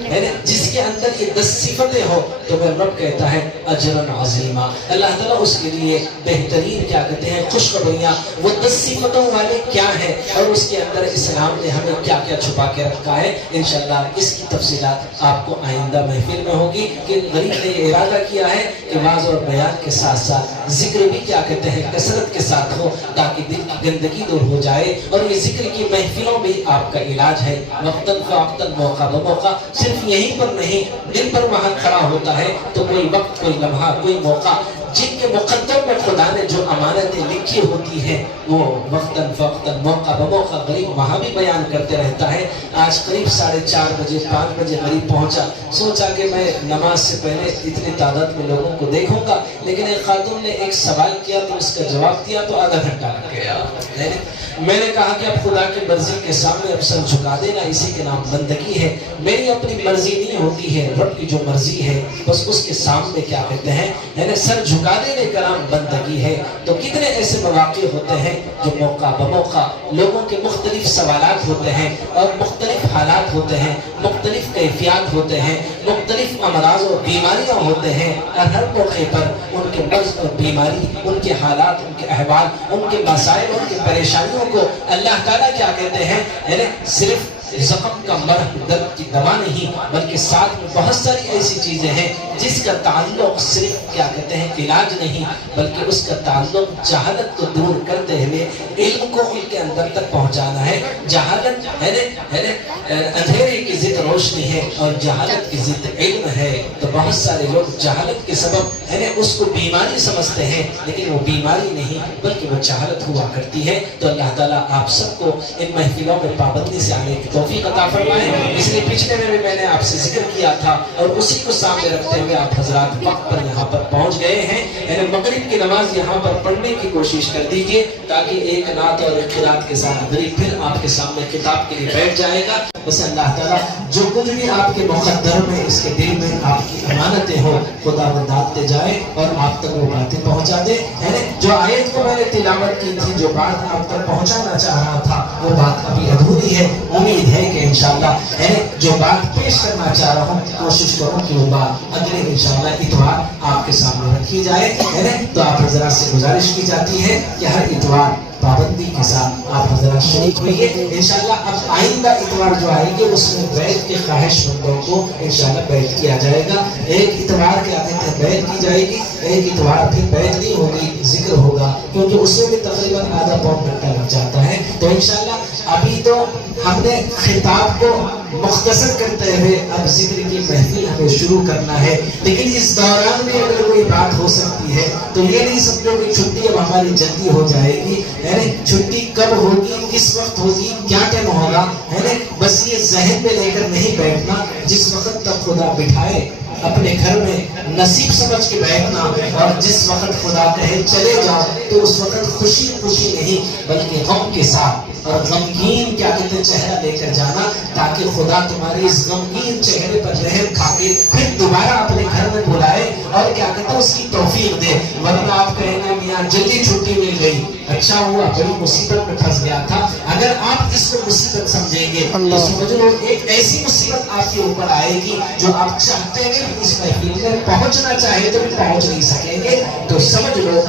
جس کے اندر یہ 10 صفتیں ہو تو میرا رب کہتا ہے اجرن عظیمہ، اللہ تعالیٰ اس کے لیے بہترین کیا کہتے ہیں خوشخبریاں، وہ 10 صفتوں والے کیا ہیں اور اس کے اندر اسلام نے ہمیں کیا کیا چھپا کے رکھا ہے۔ انشاءاللہ اس کی تفصیلات آپ کو آئندہ محفل میں ہوگی کہ غریب نے یہ ارادہ کیا ہے کہ واعظ اور بیان کے ساتھ ساتھ ذکر بھی کیا کہتے ہیں کثرت کے ساتھ ہو تاکہ دل کی گندگی دور ہو جائے، اور یہ ذکر کی محفلوں بھی آپ کا علاج ہے، وقتاً فوقتاً موقع بموقع، صرف یہیں پر نہیں دل پر وہاں کھڑا ہوتا ہے تو کوئی وقت کوئی لمحہ کوئی موقع جن کے مقدر میں خدا نے جو امانتیں لکھی ہوتی ہیں وہ وقتاً فوقتاً موقع بموقع غریب وہاں بھی بیان کرتے رہتا ہے. آج قریب 4:30 بجے 5 بجے غریب پہنچا, سوچا کہ میں نماز سے پہلے اتنی تعداد میں لوگوں کو دیکھوں گا, لیکن ایک خاتون نے ایک سوال کیا تو اس کا جواب دیا تو آدھا گھنٹہ لگ گیا. میں نے کہا کہ اب خدا کی مرضی کے سامنے اب سر جھکا دینا, اسی کے نام بندگی ہے. میری اپنی مرضی نہیں ہوتی ہے, رب کی جو مرضی ہے بس اس کے سامنے کیا کہتے ہیں یعنی سر جھکا دینے کا نام بندگی ہے. تو کتنے ایسے مواقع ہوتے ہیں جو موقع بموقع لوگوں کے مختلف سوالات ہوتے ہیں اور مختلف حالات ہوتے ہیں, مختلف کیفیات ہوتے ہیں, مختلف امراض اور بیماریاں ہوتے ہیں, اور ہر موقع پر ان کے مرض اور بیماری, ان کے حالات, ان کے احوال, ان کے مسائل, ان کی پریشانیوں کو اللہ تعالیٰ کیا کہتے ہیں یعنی صرف زخم کا مرہم, درد کی دوا نہیں, بلکہ ساتھ میں بہت ساری ایسی چیزیں ہیں جس کا تعلق صرف کیا کہتے ہیں علاج نہیں, بلکہ اس کا تعلق جہالت کو دور کرتے ہوئے علم کو ان کے اندر تک پہنچانا ہے. جہالت اندھیرے کی ضد روشنی ہے اور جہالت کی ضد علم ہے. تو بہت سارے لوگ جہالت کے سبب اس کو بیماری سمجھتے ہیں, لیکن وہ بیماری نہیں بلکہ وہ جہالت ہوا کرتی ہے. تو اللہ تعالیٰ آپ سب کو ان محفلوں میں پابندی سے آنے کی توفیق عطا فرمائے. اس لیے پچھلے میں نے آپ سے ذکر کیا تھا اور اسی کو سامنے رکھتے ہوئے آپ حضرات وقت پر یہاں پر پہنچ گئے ہیں. یعنی مغرب کی نماز یہاں پر پڑھنے کی کوشش کر دیجئے تاکہ ایک نعت اور ایک قرات کے ساتھ غریب پھر آپ کے سامنے کتاب کے لیے بیٹھ جائے گا. بس اللہ تعالیٰ جو کچھ بھی آپ کے مقدر میں, اس کے دل میں آپ کی امانتیں ہو, خدا وہ داتے جائے اور آپ تک وہ باتیں پہنچا دے. یعنی جو آیت کو میں نے تلاوت کی تھی, جو بات آپ تک پہنچانا چاہ رہا تھا, وہ بات ابھی ادھوری ہے. امید ہے کہ انشاءاللہ جو بات پیش کرنا چاہ رہا ہوں کوشش کروں کہ وہ بات اگلے انشاءاللہ اتوار آپ کے سامنے رکھی جائے. تو آپ حضرات سے گزارش کی جاتی ہے کہ ہر اتوار پابندی کے ساتھ آپ حضرات شریک ہوئیے. انشاءاللہ اب آئندہ اتوار جو آئیں گے اس میں بیعت کے خواہش مندوں کو انشاءاللہ بیعت کیا جائے گا. ایک اتوار کے آتے ہیں بیعت کی جائے گی, ایک اتوار پھر بیعت نہیں ہوگی, ذکر ہوگا, کیونکہ اس میں بھی تقریباً آدھا پون گھنٹہ لگ جاتا ہے. تو انشاءاللہ ابھی تو ہم نے خطاب کو مختصر کرتے ہوئے اب ذکر کی محفل ہمیں شروع کرنا ہے. لیکن اس دوران میں اگر کوئی بات ہو سکتی ہے تو یہ نہیں سمجھو کہ چھٹی اب ہماری جلدی ہو جائے گی. چھٹی کب ہوگی, کس وقت ہوگی, کیا ٹائم ہوگا, بس یہ ذہن میں لے کر نہیں بیٹھنا. جس وقت تک خدا بٹھائے اپنے گھر میں نصیب سمجھ کے بیٹھنا, اور جس وقت خدا کہے چلے جاؤ تو اس وقت خوشی خوشی نہیں بلکہ غم کے ساتھ اور غمگین کیا کہتے ہیں چہرہ لے کر جانا, تاکہ خدا تمہاری اس غمگین چہرے پر رحم کھا کے پھر دوبارہ اپنے گھر میں بلائے اور کیا کہتے ہیں اس کی توفیق دے. ورنہ آپ کہیں گے میاں جلدی چھٹی مل گئی, اچھا ہوا, بڑی مصیبت میں پھنس گیا تھا. اگر آپ اس کو مصیبت سمجھیں گے تو سمجھ لو ایک ایسی مصیبت آپ کے اوپر آئے گی جو آپ چاہتے ہیں کہ اس محفل میں پہنچنا چاہے تو بھی پہنچ نہیں سکیں گے. تو سمجھ لو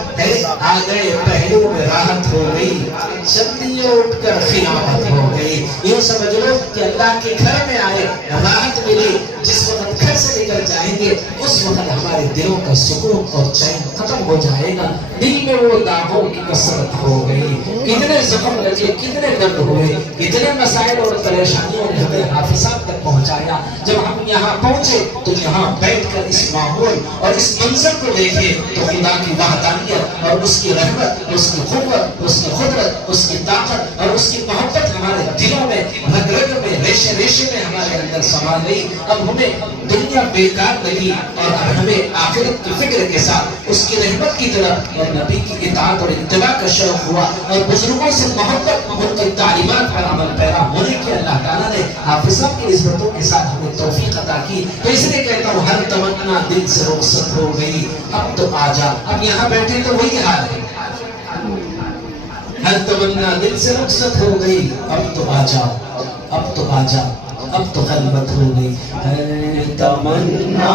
آ گئے پہلو میں راحت ہو گئی, چندیوں اٹھ کر خیامت ہو گئی. یوں سمجھ لو کہ اللہ کے گھر میں آئے, راحت ملی. جس وقت گھر سے نکل جائیں گے اس وقت ہمارے دلوں کا سکون اور چین ختم ہو جائے گا. دل میں وہ داغوں کی کثرت ہو گئی, کتنے زخم لگے, کتنے درد ہوئے, کتنے مسائل اور پریشانیوں نے ہمیں حافظات تک پہنچایا. جب ہم یہاں پہنچے تو یہاں بیٹھ کر اس ماحول اور اس منظر کو دیکھے تو خدا کی وحدانیت اور اس کی رحمت, اس کی قوت, اس کی قدرت, اس کی طاقت اور اس کی محبت ہمارے دلوں میں, رگ رگ میں, ریشے ریشے میں ہمارے اندر سما گئی. اب ہمیں دنیا بیکار لگی اور اب ہمیں آخرت کی فکر کے ساتھ اس کی رحمت کی طرف اور نبی کی اطاعت اور اتباع کا شوق ہوا, اور بزرگوں سے محبت, ان کی تعلیمات پر عمل پیرا ہونے کی اللہ تعالیٰ نے حافظوں کی نسبتوں کے ساتھ ہمیں توفیق عطا کی. تو اس لیے کہتا ہوں ہر تمنا دل سے رخصت ہو گئی, اب تو آ جا. اب یہاں بیٹھے تو وہی حال ہے, ہر تمنا دل سے رخصت ہو گئی, اب تو آ جاؤ, اب تو آ جاؤ, اب تو غلبت ہو گئی. ہر تمنا